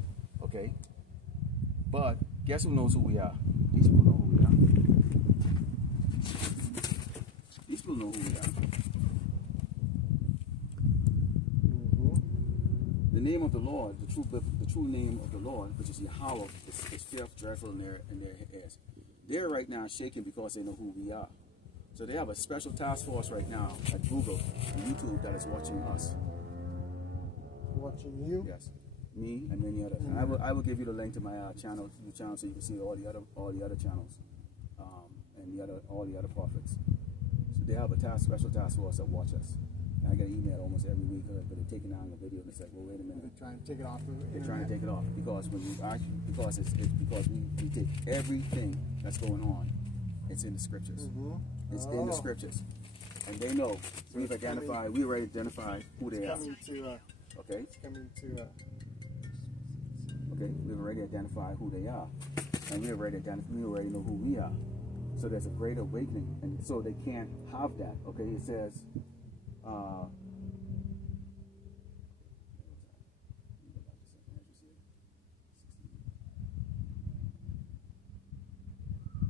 Okay, but guess who knows who we are? These people know who we are. These people know who we are. The name of the Lord, the true name of the Lord, which is Yahweh, is fearful, dreadful in their ears. They're right now shaking because they know who we are. So they have a special task force right now at Google and YouTube that is watching us. Watching you? Yes, me and many others. And I will give you the link to my channel, so you can see all the other channels, and all the other prophets. So they have a special task force that watch us. And I get an email almost every week, but they're taking down the video and it's like, well, wait a minute. They're trying to take it off. They're trying to take it off because when you actually, because we take everything that's going on. It's in the scriptures. It's in the scriptures, and they know. So we've identified. We already identified who they are. Okay. It's coming to. Okay. We've already identified who they are, and we already know who we are. So there's a great awakening, and so they can't have that. Okay. It says.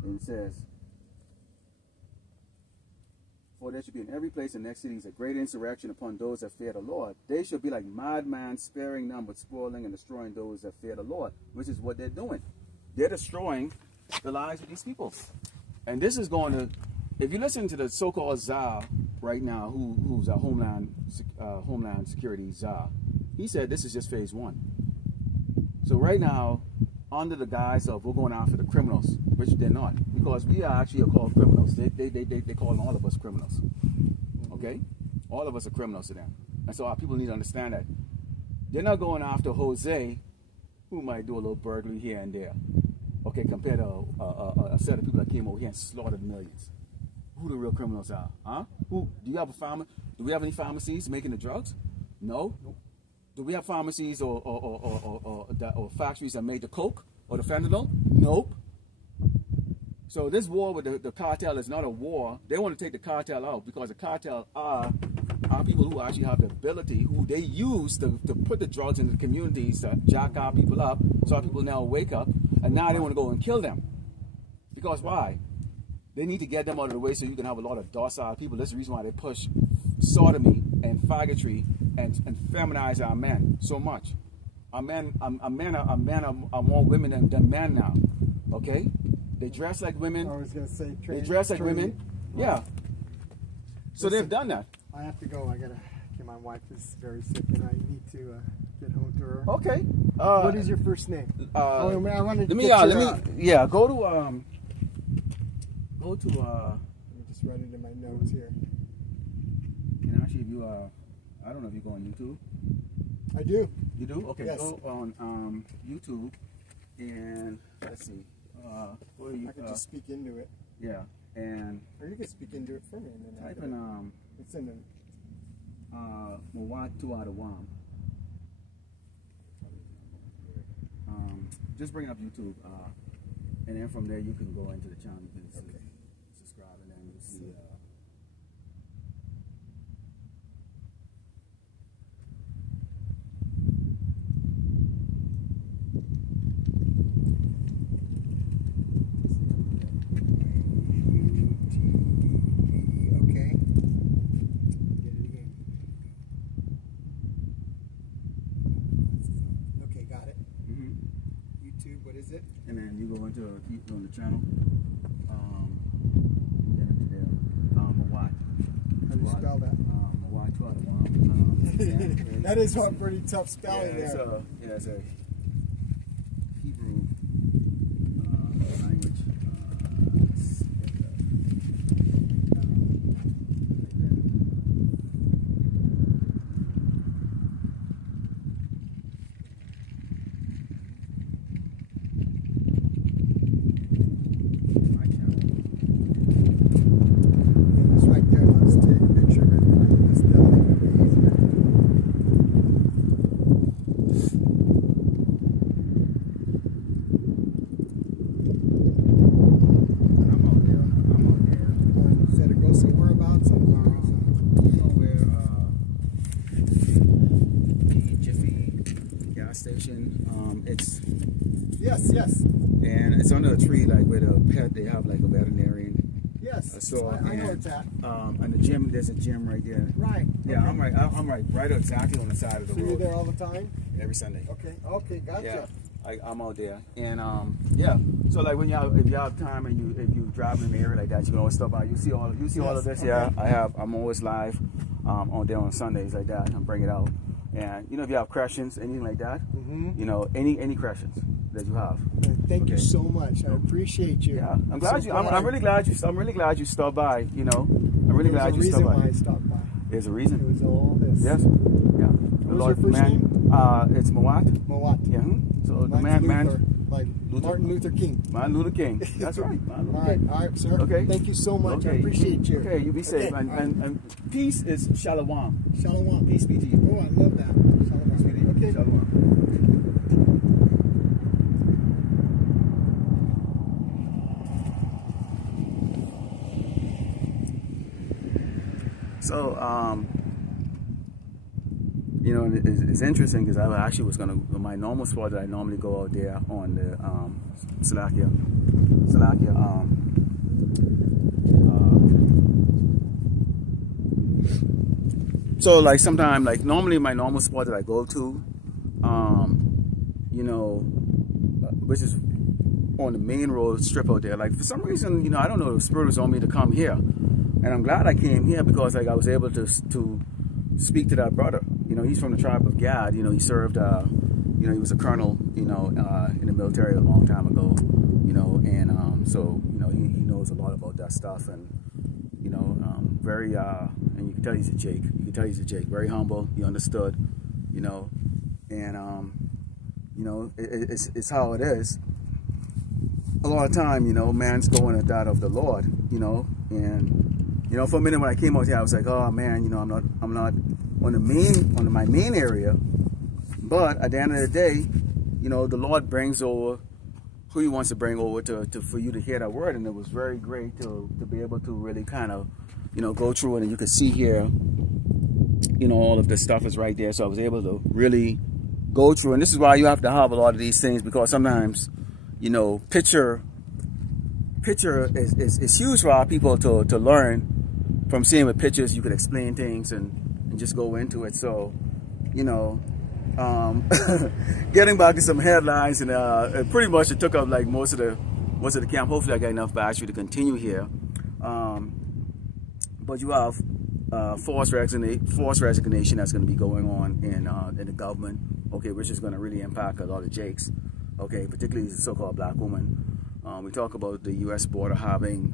And it says, for there should be in every place in the next cities a great insurrection upon those that fear the Lord. They should be like madmen, sparing none, but spoiling and destroying those that fear the Lord, which is what they're doing. They're destroying the lives of these people. And this is going to if you listen to the so-called czar right now, who's a Homeland Security czar, he said this is just phase 1. So right now, under the guise of we're going after the criminals, which they're not, because we are actually called criminals. They call all of us criminals. Okay, all of us are criminals to them, and so our people need to understand that they're not going after Jose, who might do a little burglary here and there. Okay, compared to a set of people that came over here and slaughtered millions. Who the real criminals are? Huh? Who? Do you have a do we have any pharmacies making the drugs? No. Nope. Do we have pharmacies or factories that made the coke or the fentanyl? Nope. So this war with the cartel is not a war. They want to take the cartel out because the cartel are people who actually have the ability, who they use to put the drugs into the communities to jack our people up, so our people now wake up, and now they want to go and kill them. Because why? They need to get them out of the way so you can have a lot of docile people. That's the reason why they push sodomy and faggotry and feminize our men so much. Our men are more women than men now. Okay? They dress like women. I was going to say they dress like women. Yeah. So they've done that. I have to go. My wife is very sick and I need to get home to her. Okay. What is your first name? I wanted to go to let me just write it in my notes here. And actually, if you I don't know if you go on YouTube. I do. You do? Okay. Yes. Go on YouTube and let's see. I can just speak into it. Yeah. And or you can speak into it for me and then type in it's in the Mawat 2 out of 1. Just bring up YouTube, and then from there you can go into the channel. You can subscribe, and then you'll see. And then you go into on the channel. Get into there. Mawat. How do you spell that? Mawat 2 out of 1. That is one pretty tough spelling there. It's a Hebrew language. Station. It's yes, and it's under a tree, like where the pet they have like a veterinarian. Yes, I know it's at. And the gym, there's a gym right there. Right. Yeah, okay. I'm right exactly on the side of the road. So you're there all the time? Every Sunday. Okay, gotcha. Yeah, I'm out there, and yeah. So like when if you have time and if you drive in the area like that, you can always stop by. You see all of this. Okay. Yeah, I'm always live on there on Sundays like that. I'm bringing it out. And you know, if you have questions, anything like that, you know, any questions that you have. Thank you so much. I appreciate you. Yeah, I'm glad you. I'm really glad you stopped by. You know, I'm really glad you stopped by. Why I stopped by. There's a reason. It was all this. Yes. Yeah. What was your first name? It's Mawat. Mawat. Yeah. So the like Martin Luther King. Martin Luther King. That's right. All right, sir. Okay. Thank you so much. Okay. I appreciate you. Okay, you be safe. And peace is shalom. Shalom. Peace be to you. Oh, I love that. Shalom. Peace be to you. Okay. Shalom. So, you know, it's interesting because I actually was going to, my normal spot that I normally go out there on the Salakia. So like sometime, like normally my normal spot that I go to, you know, which is on the main road strip out there. Like for some reason, you know, I don't know, the Spirit was on me to come here, and I'm glad I came here because like I was able to speak to that brother. You know, he's from the Tribe of Gad. You know, he served. You know, he was a colonel. You know, in the military a long time ago. You know, and so you know he knows a lot about that stuff, and you know, very and you can tell he's a Jake. You can tell he's a Jake. Very humble. He understood. You know, and you know, it's how it is. A lot of time, you know, man's going at that of the Lord, you know, and you know, for a minute when I came out here, I was like, oh man, you know, I'm not on my main area, but at the end of the day, you know, the Lord brings over who He wants to bring over for you to hear that word, and it was very great to be able to really kind of, you know, go through it, and you can see here, you know, all of this stuff is right there, so I was able to really go through, and this is why you have to have a lot of these things, because sometimes, you know, picture is huge for our people to learn from seeing with pictures. You could explain things and just go into it. So, you know, getting back to some headlines, and pretty much it took up like most of the camp. Hopefully I got enough battery to continue here. But you have forced resignation that's going to be going on in the government, okay, which is going to really impact a lot of Jakes, okay, particularly the so-called black woman. We talk about the U.S. border having,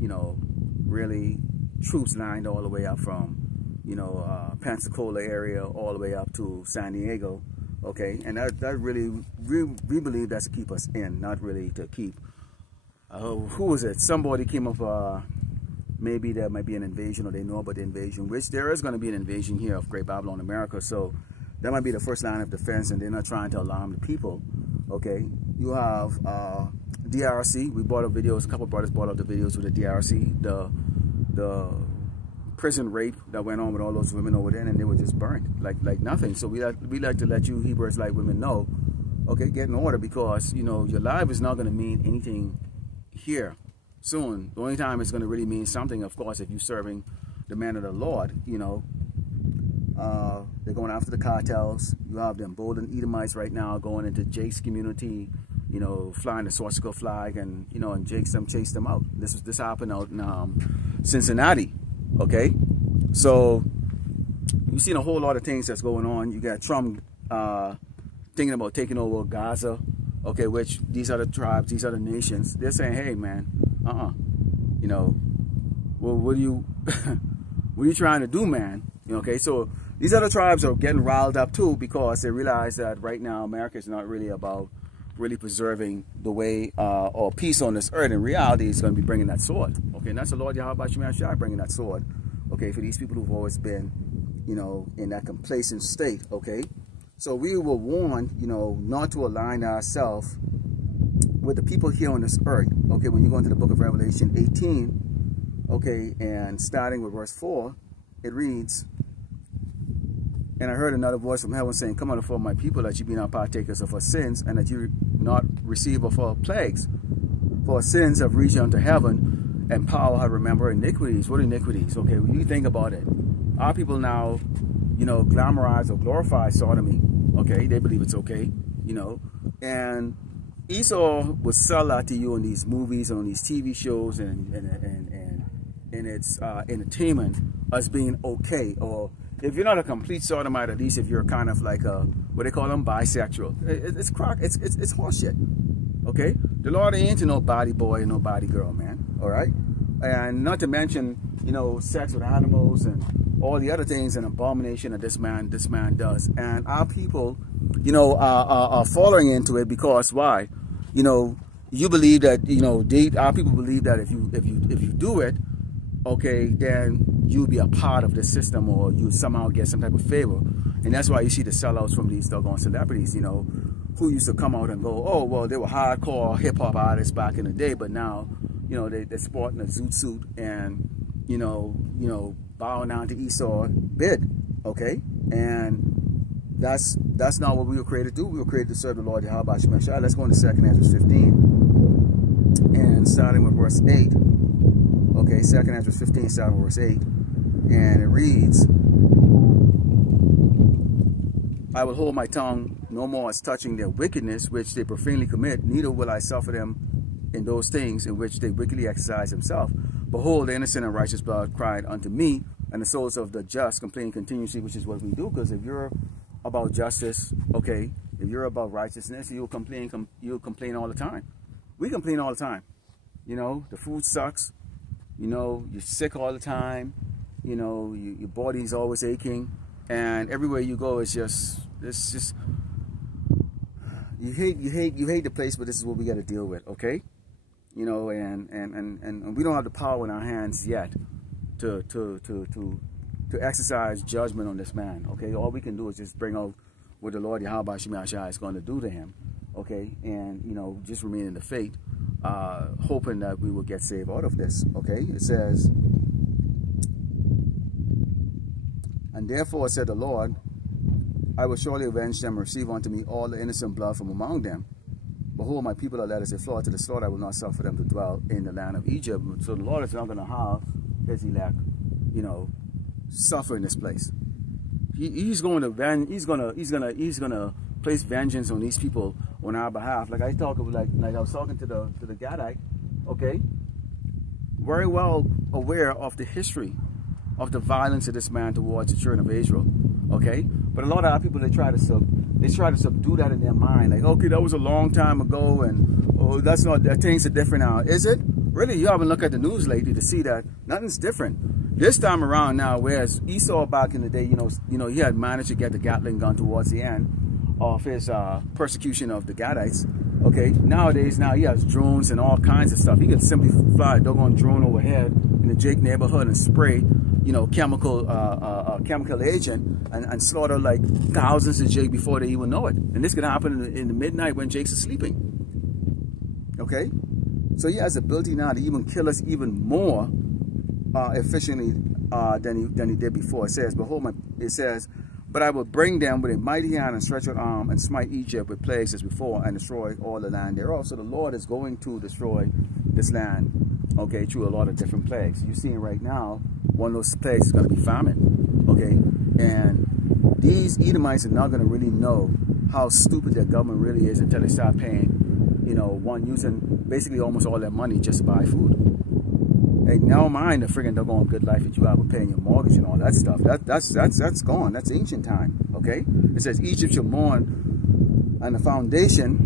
you know, really troops lined all the way up from, you know, Pensacola area all the way up to San Diego, okay, and that really, we believe that's to keep us in, not really to keep, who was it? Somebody came up, maybe there might be an invasion, or they know about the invasion, which there is going to be an invasion here of Great Babylon, America, so that might be the first line of defense, and they're not trying to alarm the people, okay. You have DRC. We brought up videos, a couple of brothers brought up the videos with the DRC, the prison rape that went on with all those women over there, and they were just burnt like nothing. So we like to let you Hebrews like women know, okay, get in order, because you know your life is not going to mean anything here soon. The only time it's going to really mean something, of course, if you're serving the man of the Lord. You know, they're going after the cartels. You have the emboldened Edomites right now going into Jake's community, you know, flying the swastika flag, and you know, and Jake chased them out. This happened out in Cincinnati, okay. So you've seen a whole lot of things that's going on. You got Trump thinking about taking over Gaza, okay, which these other tribes, these other nations, they're saying, hey man, you know, well, what are you what are you trying to do, man? You know, okay, so these other tribes are getting riled up too, because they realize that right now America is not really about really preserving the way or peace on this earth. In reality, it's going to be bringing that sword, okay, and that's the Lord Yahweh Shai bringing that sword, okay, for these people who've always been, you know, in that complacent state, okay. So we were warned, you know, not to align ourselves with the people here on this earth, okay. When you go into the book of Revelation 18, okay, and starting with verse 4, it reads, and I heard another voice from heaven saying, come out of my people, that you be not partakers of our sins, and that you not receive of our plagues. For our sins have reached unto heaven, and power have remembered iniquities. What iniquities? Okay, when you think about it, our people now, you know, glamorize or glorify sodomy, okay, they believe it's okay, you know, and Esau will sell that to you in these movies and on these TV shows and its entertainment as being okay, or if you're not a complete sodomite, at least if you're kind of like a, what they call them, bisexual, it's horseshit, okay? The Lord ain't into no body boy and no body girl, man, all right? And not to mention, you know, sex with animals and all the other things, an abomination that this man does. And our people, you know, are falling into it because why? You know, you believe that, you know, our people believe that if you do it, okay, then you'll be a part of the system, or you somehow get some type of favor. And that's why you see the sellouts from these doggone celebrities, you know, who used to come out and go, oh, well, they were hardcore hip-hop artists back in the day, but now, you know, they're sporting a zoot suit and, you know, bowing down to Esau bid, okay? And that's not what we were created to do. We were created to serve the Lord Yahweh Shai. Let's go into 2 Ezra 15, and starting with verse 8. Okay, 2 Ezra 15, starting with verse 8, and it reads, I will hold my tongue no more as touching their wickedness, which they profanely commit, neither will I suffer them in those things in which they wickedly exercise themselves. Behold, the innocent and righteous blood cried unto me, and the souls of the just complain continuously, which is what we do. Because if you're about justice, okay, if you're about righteousness, you'll complain all the time. We complain all the time. You know, the food sucks. You know, you're sick all the time. You know, your body's always aching, and everywhere you go, it's just you hate the place, but this is what we got to deal with, okay? You know, and we don't have the power in our hands yet to exercise judgment on this man, okay? All we can do is just bring out what the Lord Yahweh Shemashai is going to do to him, okay? And, you know, just remain in the faith, hoping that we will get saved out of this, okay? It says, and therefore said the Lord, I will surely avenge them and receive unto me all the innocent blood from among them. Behold, my people are led as a flock to the slaughter. I will not suffer them to dwell in the land of Egypt. So the Lord is not going to have his elect, you know, suffer in this place. He's going to place vengeance on these people on our behalf. Like I was talking to the Gadite, okay, very well aware of the history of the violence of this man towards the children of Israel, okay. But a lot of our people, they try to subdue that in their mind, like, okay, that was a long time ago, and oh, that's not, things are different now. Is it really? You haven't looked at the news lately to see that nothing's different this time around now. Whereas Esau back in the day, you know, he had managed to get the Gatling gun towards the end of his persecution of the Gadites. Okay, nowadays he has drones and all kinds of stuff. He can simply fly a doggone drone overhead in the Jake neighborhood and spray, you know, chemical agent and slaughter like thousands of Jake before they even know it. And this can happen in the midnight when Jake's is sleeping. Okay, so he has the ability now to even kill us even more efficiently than he did before. It says, behold, it says, but I will bring them with a mighty hand and stretch out arm and smite Egypt with plagues as before and destroy all the land thereof. So the Lord is going to destroy this land, okay, through a lot of different plagues. You're seeing right now, one of those plagues is going to be famine, okay? And these Edomites are not going to really know how stupid their government really is until they start paying, you know, using basically almost all their money just to buy food. Hey, never mind the friggin' doggone good life that you have with paying your mortgage and all that stuff. That's gone. That's ancient time, okay? It says, Egypt shall mourn, and the foundation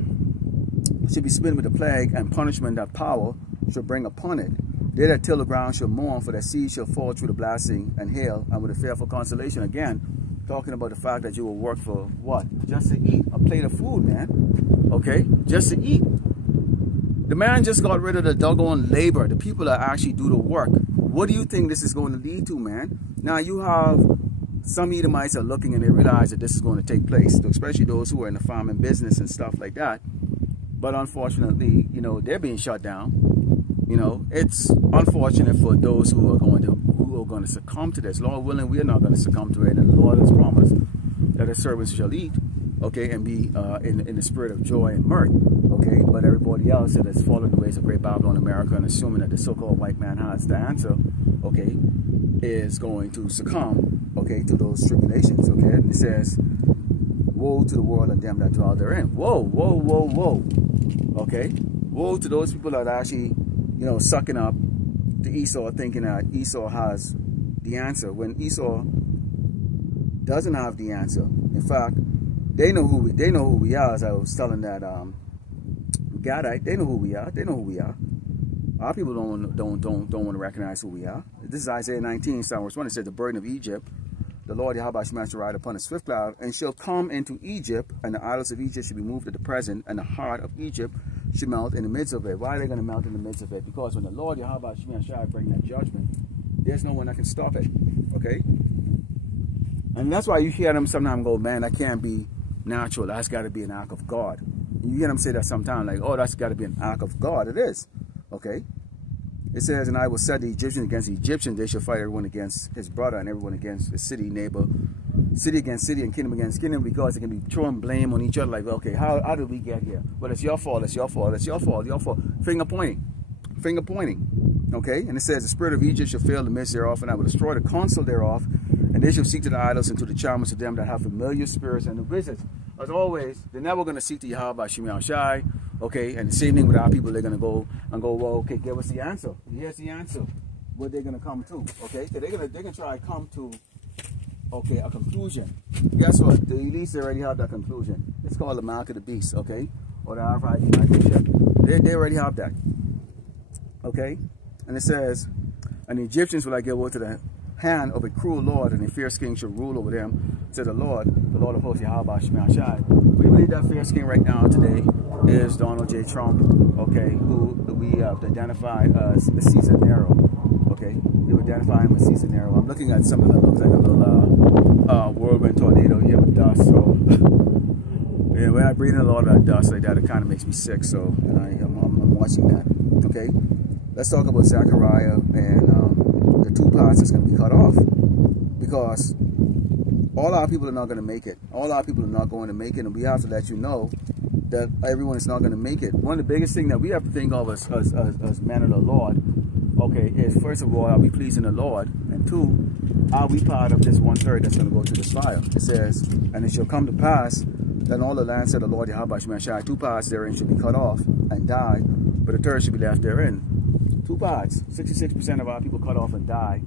should be smitten with the plague, and punishment that power shall bring upon it. They that till the ground shall mourn, for their seed shall fall through the blasting and hail, and with a fearful consolation. Again, talking about the fact that you will work for what? Just to eat. A plate of food, man. Okay? Just to eat. The man just got rid of the doggone labor. The people that actually do the work. What do you think this is going to lead to, man? Now you have some Edomites are looking and they realize that this is going to take place, especially those who are in the farming business and stuff like that. But unfortunately, you know, they're being shut down. You know, it's unfortunate for those who are going to succumb to this. Lord willing, we are not going to succumb to it, and the Lord has promised that his servants shall eat, okay, and be in the spirit of joy and mirth, okay. But everybody else that has followed the ways of Great Babylon America and assuming that the so-called white man has the answer, okay, is going to succumb, okay, to those tribulations, okay. And it says, woe to the world and them that dwell therein. Whoa, whoa, whoa, whoa, okay. Woe to those people that are actually, you know, sucking up to Esau, thinking that Esau has the answer, when Esau doesn't have the answer. In fact, they know who we are. As I was telling that Gadite, they know who we are. They know who we are. Our people don't want to recognize who we are. This is Isaiah 19, verse 1. It said, the burden of Egypt, the Lord Yahweh shall ride upon a swift cloud, and shall come into Egypt, and the idols of Egypt shall be moved at the present, and the heart of Egypt should melt in the midst of it. Why are they going to melt in the midst of it? Because when the Lord Yahweh shall bring that judgment, there's no one that can stop it. Okay? And that's why you hear them sometimes go, man, that can't be natural. That's got to be an act of God. You hear them say that sometimes, like, oh, that's got to be an act of God. It is. Okay? It says, and I will set the Egyptians against the Egyptians. They shall fight everyone against his brother and everyone against his city, neighbor. City against city and kingdom against kingdom, because they can be throwing blame on each other. Like, okay, how did we get here? Well, it's your fault. It's your fault. It's your fault. Your fault. Finger pointing. Finger pointing. Okay? And it says, the spirit of Egypt shall fail the midst thereof, and I will destroy the counsel thereof, and And they shall seek to the idols and to the charmers of them that have familiar spirits and the wizards. As always, they're never going to seek to Yahweh Shemel Shai. Okay, and the same thing with our people. They're going to go and go, well, okay, give us the answer. Here's the answer. What they're going to come to. Okay, so they're going to try to come to, okay, a conclusion. Guess what? The elites already have that conclusion. It's called the mark of the beast, okay? Or the RFID microchip. They already have that. Okay? And it says, and the Egyptians will I give over to the hand of a cruel lord, and a fierce king shall rule over them, said the Lord of hosts, Yahweh Shemel Shai. We believe that fierce king right now today is Donald J. Trump, okay, who we have identified as a seasoned arrow. Okay, we would identify him as seasoned arrow. I'm looking at something that looks like a little whirlwind tornado here with dust. So yeah, when I breathe in a lot of that dust like that, it kind of makes me sick. So I'm watching that. Okay, let's talk about Zechariah and the two parts that's going to be cut off, because all our people are not going to make it. All our people are not going to make it, and we have to let you know that everyone is not going to make it. One of the biggest things that we have to think of as men of the Lord, okay, is first of all, are we pleasing the Lord? And two, are we part of this 1/3 that's going to go to this fire? It says, and it shall come to pass that all the land, said the Lord Yahweh Shemel Shai, 2 parts therein shall be cut off and die, but a third shall be left therein. 2 parts. 66% of our people cut off and die.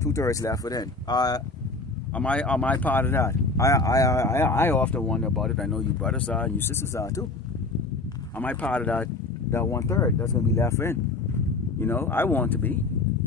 2/3 left within. Am I part of that? I often wonder about it. I know you brothers are and you sisters are too. Am I part of that 1/3 that's going to be left in? You know, I want to be.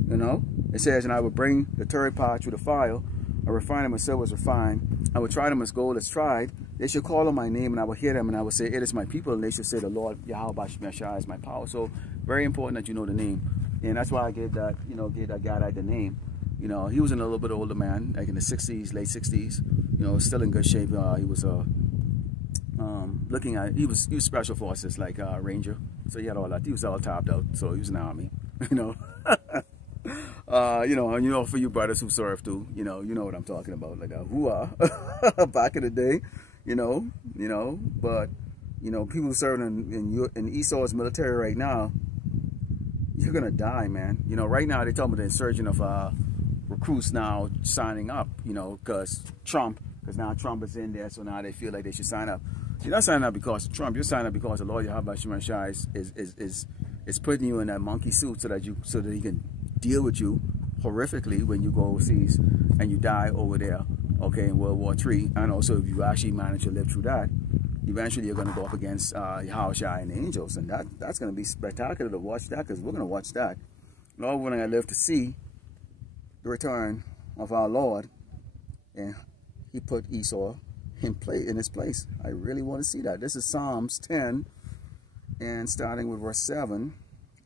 You know, it says, and I will bring the 3rd part through the fire. I refine them as silver is refined. I will try them as gold is tried. They shall call on my name, and I will hear them, and I will say, it is my people. And they shall say, the Lord Yahweh Shemel Shai is my power. So very important that you know the name. And that's why I gave that, you know, gave that guy the name. You know, he was a little bit older man, like in the 60s, late 60s. You know, still in good shape. He was looking at, he was special forces, like Ranger. So he had all that. He was all topped out. So he was in the army. You know, you know, for you brothers who served too, you know what I'm talking about, like a back in the day, you know, but you know, people serving in Esau's military right now, you're gonna die, man. You know, right now they're talking about the insurgent of recruits now signing up, you know, because now Trump is in there, so now they feel like they should sign up. You're not signing up because of Trump. You're signing up because the Lord Yahweh Shemel Shai is putting you in that monkey suit so that he can deal with you horrifically when you go overseas and you die over there, okay, in World War III. And also, if you actually manage to live through that, eventually you're going to go up against Yahweh Shai and the angels, and that's going to be spectacular to watch that, because we're going to watch that. Lord, when I live to see the return of our Lord, and He put Esau in his place. I really want to see that. This is Psalms 10, and starting with verse 7.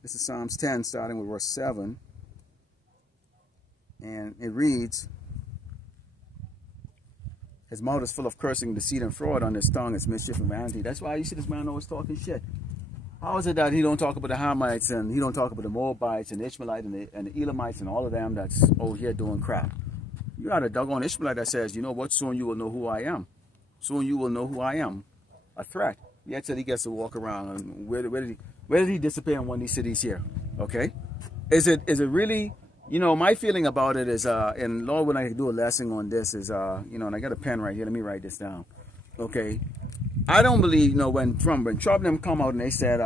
This is Psalms 10, starting with verse 7. And it reads, his mouth is full of cursing, deceit, and fraud. On his tongue is mischief and vanity. That's why you see this man always talking shit. How is it that he don't talk about the Hamites, and he don't talk about the Moabites and the Ishmaelites and the Elamites and all of them that's over here doing crap? You got a doggone Ishmaelite that says, you know what, soon you will know who I am. Soon you will know who I am. A threat. Yet till he gets to walk around. And where did he disappear in one of these cities here? Okay? Is it really, you know, my feeling about it is, and Lord, when I do a lesson on this is, you know, and I got a pen right here, let me write this down. Okay? I don't believe, you know, when Trump and them come out and they said,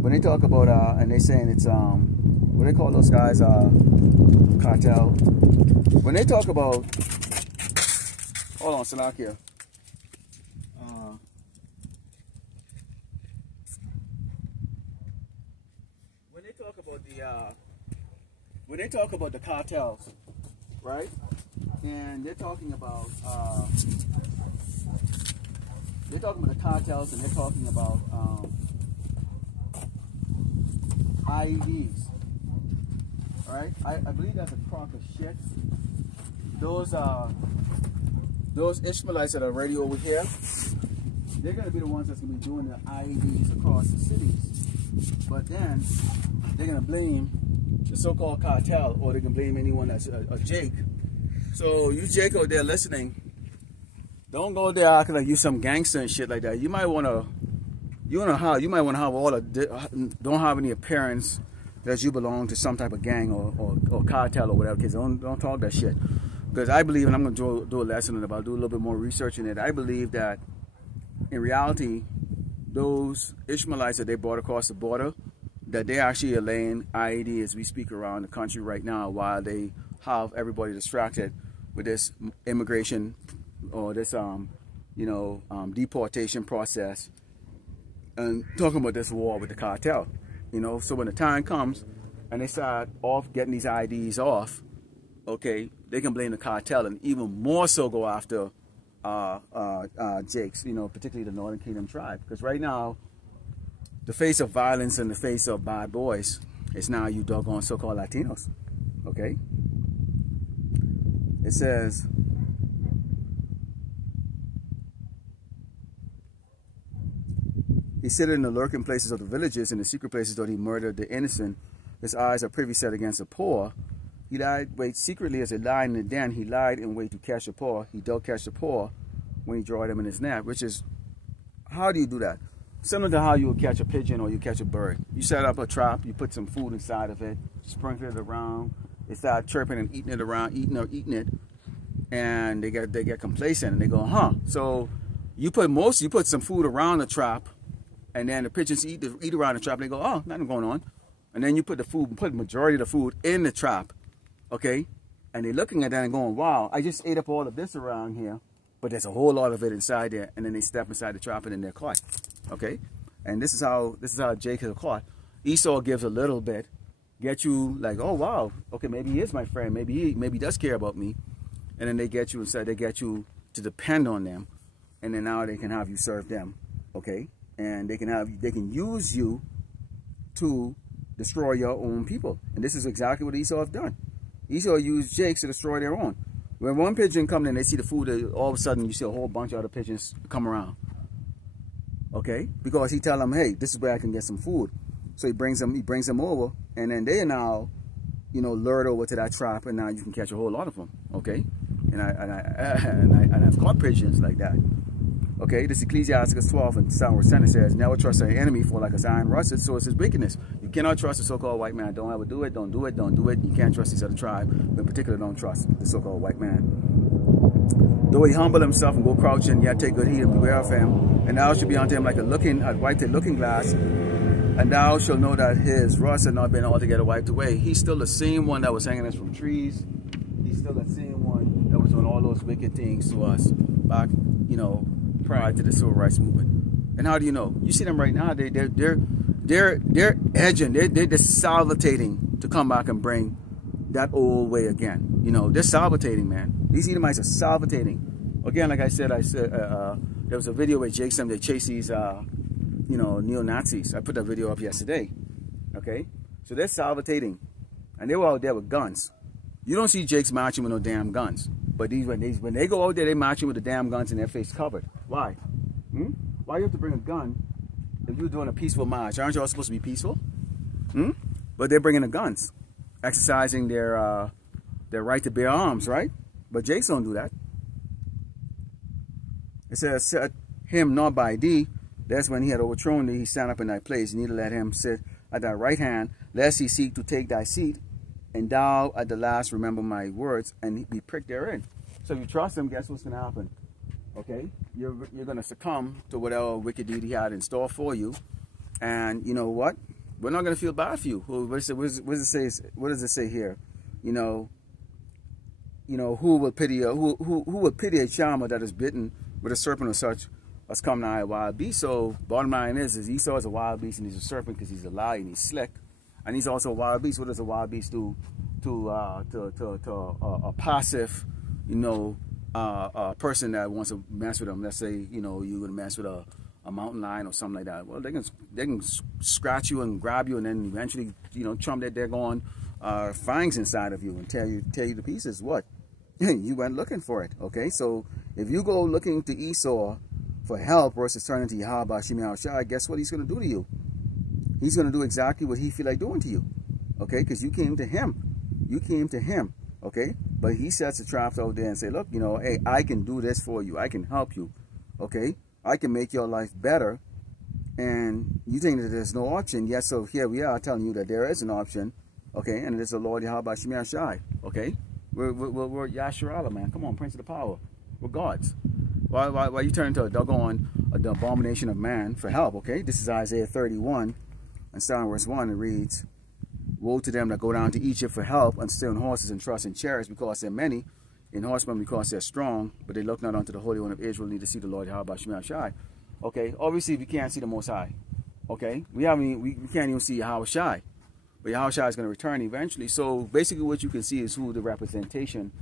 when they talk about, and they saying it's, what they call those guys, cartel. When they talk about, hold on, Salakia. When they talk about the cartels, right? And they're talking about the cartels, and they're talking about IEDs. All right, I believe that's a crock of shit. Those Ishmaelites that are already over here, they're going to be the ones that's going to be doing the IEDs across the cities. But then they're going to blame the so-called cartel, or they can blame anyone that's a Jake. So you Jake out there listening, don't go there acting like you some gangster and shit like that. You might want to, you might want to have all the, don't have any appearance that you belong to some type of gang or cartel or whatever. Kids, don't talk that shit. Because I believe, and I'm going to do a lesson about, do a little bit more research in it. I believe that in reality, those Ishmaelites that they brought across the border, that they actually are laying IED as we speak around the country right now, while they have everybody distracted with this immigration or this deportation process, and talking about this war with the cartel. So when the time comes and they start off getting these IDs off, okay, they can blame the cartel and even more so go after Jakes, particularly the Northern Kingdom tribe. Because right now, the face of violence and the face of bad boys is now you doggone so-called Latinos, okay? It says, he sitteth in the lurking places of the villages, in the secret places though he murdered the innocent. His eyes are privy set against the poor. He lied, wait secretly as a lion in the den. He lied in wait to catch the poor. He don't catch the poor when he draw them in his net. Which is, how do you do that? Similar to how you would catch a pigeon or you catch a bird. You set up a trap, you put some food inside of it, sprinkle it around, they start chirping and eating it around, eating it, and they get complacent and they go, huh? So you put some food around the trap, and then the pigeons eat around the trap. And they go, oh, nothing going on. And then you put the majority of the food in the trap, okay? And they're looking at that and going, wow, I just ate up all of this around here, but there's a whole lot of it inside there. And then they step inside the trap and then they're caught, okay? And this is how Jacob is caught. Esau gives a little bit, get you like, oh wow, okay, maybe he is my friend, maybe he does care about me, and then they get you inside. They get you to depend on them, and then now they can have you serve them, okay? And they can use you to destroy your own people. And this is exactly what Esau have done. Esau used Jakes to destroy their own. When one pigeon comes in, they see the food, all of a sudden you see a whole bunch of other pigeons come around. Okay? Because he tell them, hey, this is where I can get some food. So he brings them over, and then they are now, lured over to that trap, and now you can catch a whole lot of them. Okay? And I've caught pigeons like that. Okay, this Ecclesiastes 12 and Psalm 10 says, never trust an enemy, for like a iron rusted, so is his wickedness. You cannot trust the so-called white man. Don't ever do it, don't do it, don't do it. You can't trust this other tribe, but in particular, don't trust the so-called white man. Though he humble himself and go crouching, yet take good heed and beware of him. And thou shalt be unto him like a whited looking glass, and thou shalt know that his rust had not been altogether wiped away. He's still the same one that was hanging us from trees. He's still the same one that was doing all those wicked things to us back, prior to the civil rights movement. And how do you know? You see them right now. They're edging. They're salivating to come back and bring that old way again. They're salivating, man. These Edomites are salivating. Again, like I said, there was a video where Jake they chase these, neo-Nazis. I put that video up yesterday. Okay, so they're salivating, and they were out there with guns. You don't see Jakes marching with no damn guns. But when they go out there, they're marching with the damn guns and their face covered. Why? Why you have to bring a gun if you're doing a peaceful march? Aren't you all supposed to be peaceful? But they're bringing the guns, exercising their right to bear arms, right? But Jakes don't do that. It says, set him not by thee. That's when he had overthrown thee, he stand up in thy place. Neither let him sit at thy right hand, lest he seek to take thy seat. And thou at the last remember my words and be pricked therein. So if you trust him, guess what's going to happen? Okay? You're going to succumb to whatever wicked deed he had in store for you. And you know what? We're not going to feel bad for you. What does it say here? Who will pity a charmer that is bitten with a serpent or such as come nigh a wild beast? So bottom line is Esau is a wild beast and he's a serpent because he's a liar and he's slick. And he's also a wild beast. What does a wild beast do to a passive, a person that wants to mess with them? Let's say, you're going to mess with a mountain lion or something like that. Well, they can scratch you and grab you and then eventually, chomp their daggone fangs inside of you and tear you to pieces. What? You went looking for it. Okay, so if you go looking to Esau for help versus turning to Yahweh Shemi Shai, guess what he's going to do to you? He's going to do exactly what he feel like doing to you, okay? Because you came to him. You came to him, okay? But he sets the traps out there and say, look, hey, I can do this for you. I can help you, okay? I can make your life better And you think that there's no option. Yes, so here we are telling you that there is an option. Okay, and it is the Lord Yahweh Shemir Shai. Okay? We're Yasharala, man. Come on, Prince of the Power. We're gods. Why you turn into a doggone the abomination of man for help, okay? This is Isaiah 31, and starting verse 1, it reads, woe to them that go down to Egypt for help, and steal in horses and trust in chariots, because they're many, in horsemen because they're strong, but they look not unto the Holy One of Israel, neither see the Lord Yahweh Shemir Shai. Okay, obviously we can't see the Most High. Okay, we can't even see Yahweh Shai. But Yahweh Shai is going to return eventually. So basically what you can see is who the representation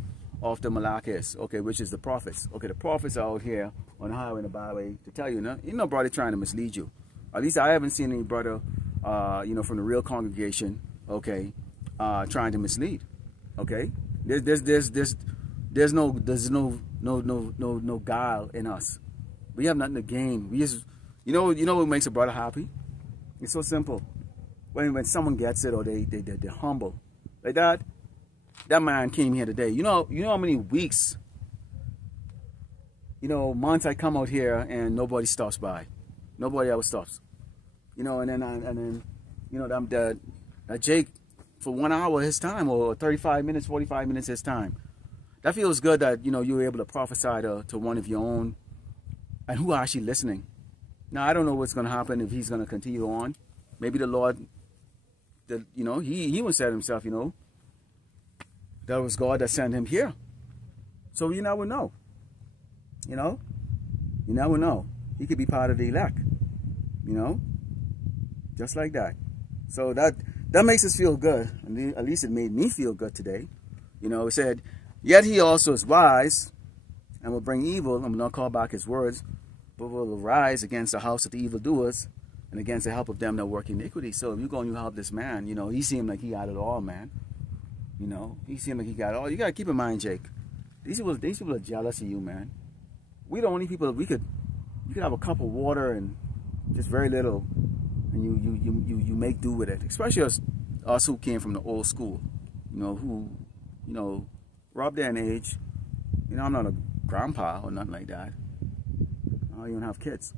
of the Malak is, okay, which is the prophets. Okay, the prophets are out here on the highway and the byway to tell you, no brother trying to mislead you. At least I haven't seen any brother, from the real congregation, okay, trying to mislead. Okay, there's no guile in us. We have nothing to gain. We just, you know what makes a brother happy? It's so simple. When someone gets it, or they're humble, like that. That man came here today. You know how many weeks, months I come out here and nobody stops by. Nobody ever stops. And then that Jake, for 1 hour his time, or 35 minutes, 45 minutes his time. That feels good that, you were able to prophesy to one of your own, and who are actually listening. Now, I don't know what's going to happen if he's going to continue on. Maybe the Lord, he would say himself, that was God that sent him here. So you never know. You never know. He could be part of the elect. Just like that. So that makes us feel good. At least it made me feel good today. It said, yet he also is wise and will bring evil. I'm not call back his words, but will arise against the house of the evildoers and against the help of them that work iniquity. So if you're going to help this man, he seemed like he got it all, man. He seemed like he got it all. You got to keep in mind, Jake, these people are jealous of you, man. We the only people you could have a cup of water and just very little, and you make do with it. Especially us who came from the old school, who, we're up there in age. I'm not a grandpa or nothing like that. I don't even have kids.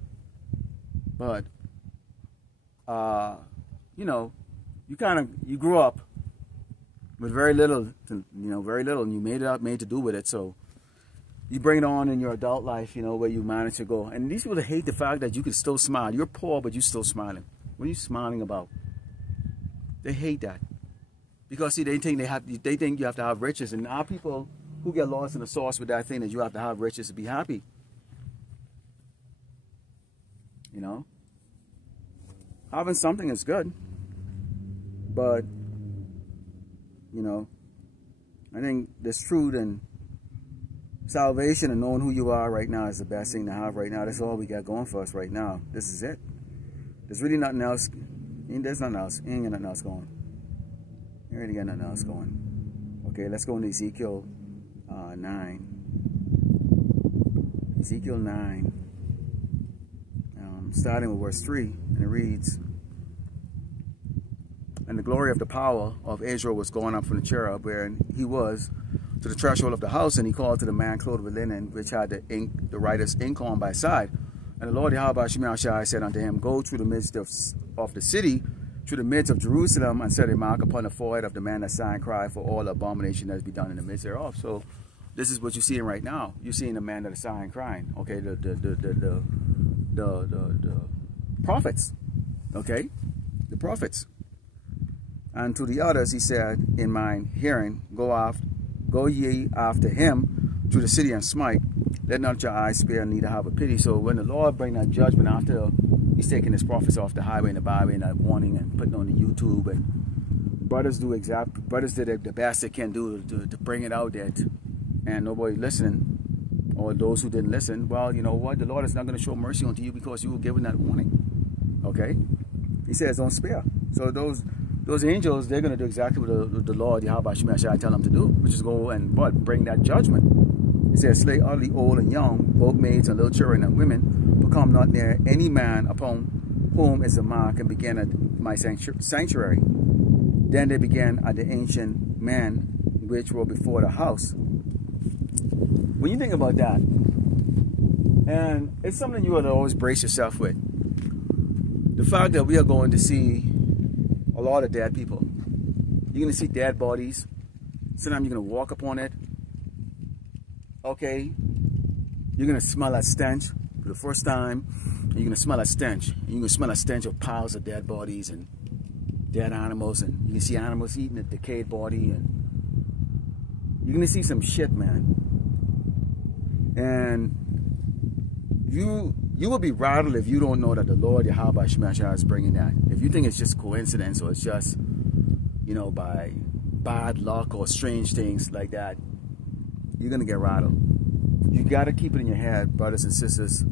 But, you grew up with very little, very little, and you made to do with it. So you bring it on in your adult life, where you manage to go. And these people hate the fact that you can still smile. You're poor, but you're still smiling. What are you smiling about? They hate that, because see, they think you have to have riches, and our people who get lost in the sauce with that thing that you have to have riches to be happy. Having something is good, but I think this truth and salvation and knowing who you are right now is the best thing to have right now. That's all we got going for us right now. This is it. There's really nothing else. There's nothing else. Ain't got nothing else going. You ain't got nothing else going. Okay, let's go into Ezekiel 9. Ezekiel 9. Starting with verse 3, and it reads, and the glory of the power of Israel was going up from the cherub, where he was, to the threshold of the house, and he called to the man clothed with linen, which had the writer's ink on by side. And the Lord Yahweh Shemir Shai said unto him, go through the midst of the city, through the midst of Jerusalem, and set a mark upon the forehead of the man that sigh and cry for all the abomination that is be done in the midst thereof. So this is what you're seeing right now. You're seeing the man that is sighing and crying. Okay, the prophets. Okay, the prophets. And to the others he said in mine hearing, go ye after him to the city and smite. Let not your eyes spare, neither have a pity. So when the Lord bring that judgment after he's taking his prophets off the highway and the byway and that warning and putting on the YouTube, and brothers did the best they can do to bring it out there, and nobody listening, or those who didn't listen, well, you know what? The Lord is not going to show mercy unto you because you were given that warning. Okay? He says, don't spare. So those angels, they're going to do exactly what the Lord, Yahweh Shemir Shai, tell them to do, which is go and bring that judgment. He says, slay utterly old and young, both maids and little children and women, but come not near any man upon whom is a mark, and begin at my sanctuary. Then they began at the ancient men which were before the house. When you think about that, and it's something you ought to always brace yourself with. the fact that we are going to see a lot of dead people. You're going to see dead bodies. Sometimes you're going to walk upon it. Okay? You're going to smell that stench for the first time. And you're going to smell that stench. And you're going to smell that stench of piles of dead bodies and dead animals. And you can see animals eating a decayed body. And you're going to see some shit, man. And you will be rattled if you don't know that the Lord Yahweh Shemashah is bringing that. If you think it's just coincidence or it's just, you know, by bad luck or strange things like that, you're going to get rattled. You got to keep it in your head, brothers and sisters.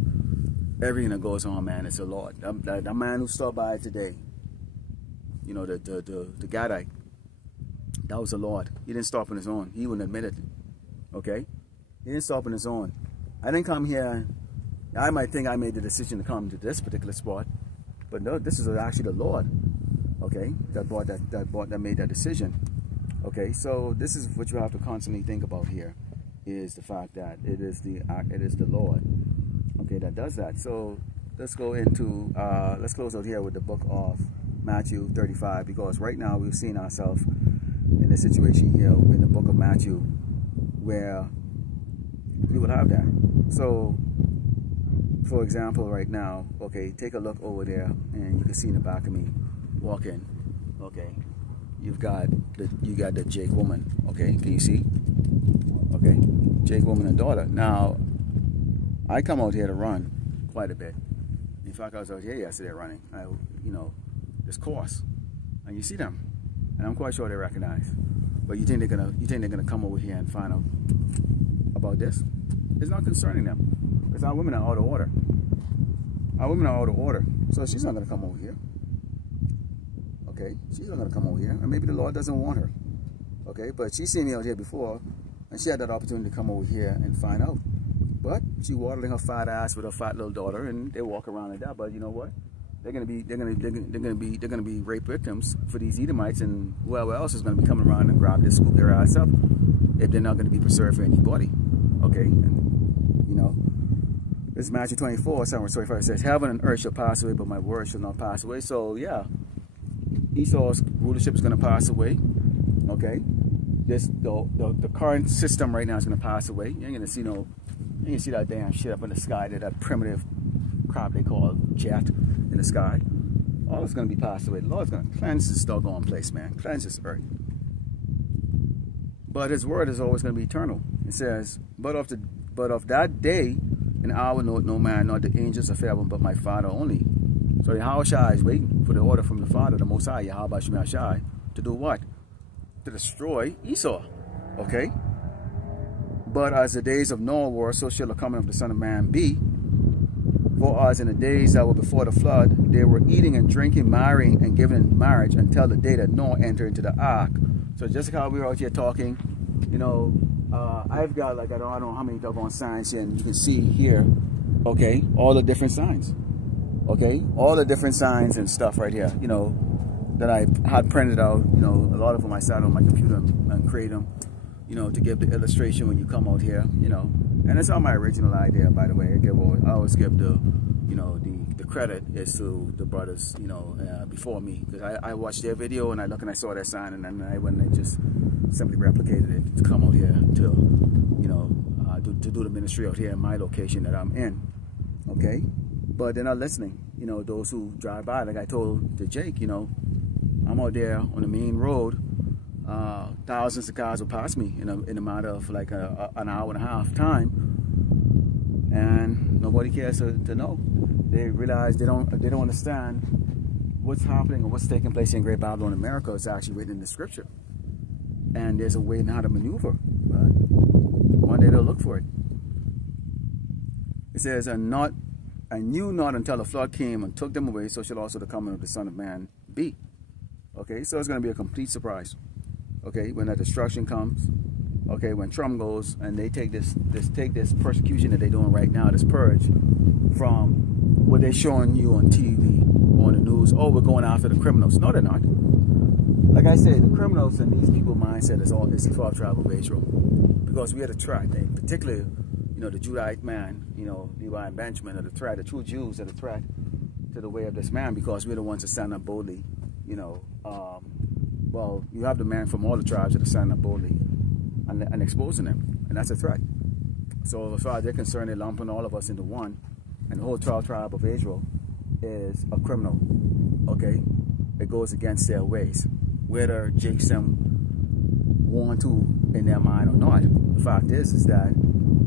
Everything that goes on, man, it's the Lord. That man who stopped by today, you know, the Gadite, that was the Lord. He didn't stop on his own. He wouldn't admit it. Okay? He didn't stop on his own. I didn't come here. I might think I made the decision to come to this particular spot, but no, this is actually the Lord. Okay, that made that decision. Okay, so this is what you have to constantly think about here, is the fact that it is the Lord. Okay, that does that. So let's go into let's close out here with the book of Matthew 35, because right now we've seen ourselves in a situation here in the book of Matthew where you would have that. So, for example, right now, okay, take a look over there, and you can see in the back of me walking. Okay, you got the Jake woman. Okay, can you see? Okay, Jake woman and daughter. Now, I come out here to run quite a bit. In fact, I was out here yesterday running. You know, this course, and you see them, and I'm quite sure they recognize. But you think they're gonna come over here and find out about this? It's not concerning them, because our women are out of order. Our women are out of order, so she's not gonna come over here. Okay, she's not gonna come over here, and maybe the Lord doesn't want her. Okay, but she's seen me out here before, and she had that opportunity to come over here and find out. But she waddling her fat ass with her fat little daughter, and they walk around like that. But you know what? They're gonna be rape victims for these Edomites, and whoever else is gonna be coming around and grab this, scoop their ass up, if they're not gonna be preserved for anybody. Okay, and you know, this is Matthew 24, 7-25 says, "Heaven and earth shall pass away, but my word shall not pass away." So yeah, Esau's rulership is gonna pass away. Okay, the current system right now is gonna pass away. You ain't gonna see that damn shit up in the sky, that primitive crap they call jet in the sky. All is going to be passed away. The Lord's going to cleanse this doggone place, man. Cleanse this earth. But his word is always going to be eternal. It says, but of that day and hour know no man, not the angels of heaven, but my Father only. So Yahushua is waiting for the order from the Father, the Most High, Yahweh Shemashah, to do what? To destroy Esau. Okay? But as the days of Noah were, so shall the coming of the Son of Man be. For as in the days that were before the flood, they were eating and drinking, marrying and giving in marriage until the day that Noah entered into the ark. So just like how we were out here talking, you know, I've got like, I don't know how many doggone signs here, and you can see here, okay, all the different signs. Okay, all the different signs and stuff right here, you know, that I had printed out. You know, a lot of them I sat on my computer and create them, you know, to give the illustration when you come out here, you know. And it's not my original idea, by the way. I always give the, you know, the credit is to the brothers, you know, before me, because I watched their video and I look and I saw that sign, and then I went and just simply replicated it to come out here to, you know, to do the ministry out here in my location that I'm in. Okay, but they're not listening. You know, those who drive by, like I told to Jake, you know, I'm out there on the main road. Thousands of cars will pass me in a matter of like an hour and a half time, and nobody cares to know. They realize they don't understand what's happening or what's taking place in Great Babylon, America. Is actually written in the scripture, and there's a way in how to maneuver. But one day they'll look for it. It says, and knew not until the flood came and took them away, so shall also the coming of the Son of Man be. Okay, so it's going to be a complete surprise. Okay, when that destruction comes, okay, when Trump goes and they take this persecution that they're doing right now, this purge, from what they're showing you on TV, on the news. Oh, we're going after the criminals. No, they're not. Like I said, the criminals and these people's mindset is the 12 tribe of Israel, because we are the threat. And particularly, you know, the Judite man, you know, Levi and Benjamin are the threat. The true Jews are the threat to the way of this man, because we're the ones that stand up boldly, you know. Well, you have the man from all the tribes that are standing up boldly and exposing them, and that's a threat. So as far as they're concerned, they're lumping all of us into one, and the whole tribe of Israel is a criminal, okay? It goes against their ways, whether Jason want to in their mind or not. The fact is that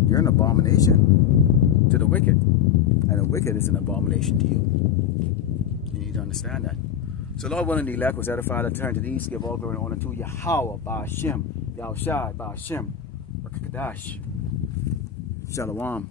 you're an abomination to the wicked, and the wicked is an abomination to you. You need to understand that. So Lord willing, the elect was edified and turned to the east, give all glory and honor to Yahweh, Ba'ashem, Yahushai, Ba'ashem, Rakakadash. Shalom.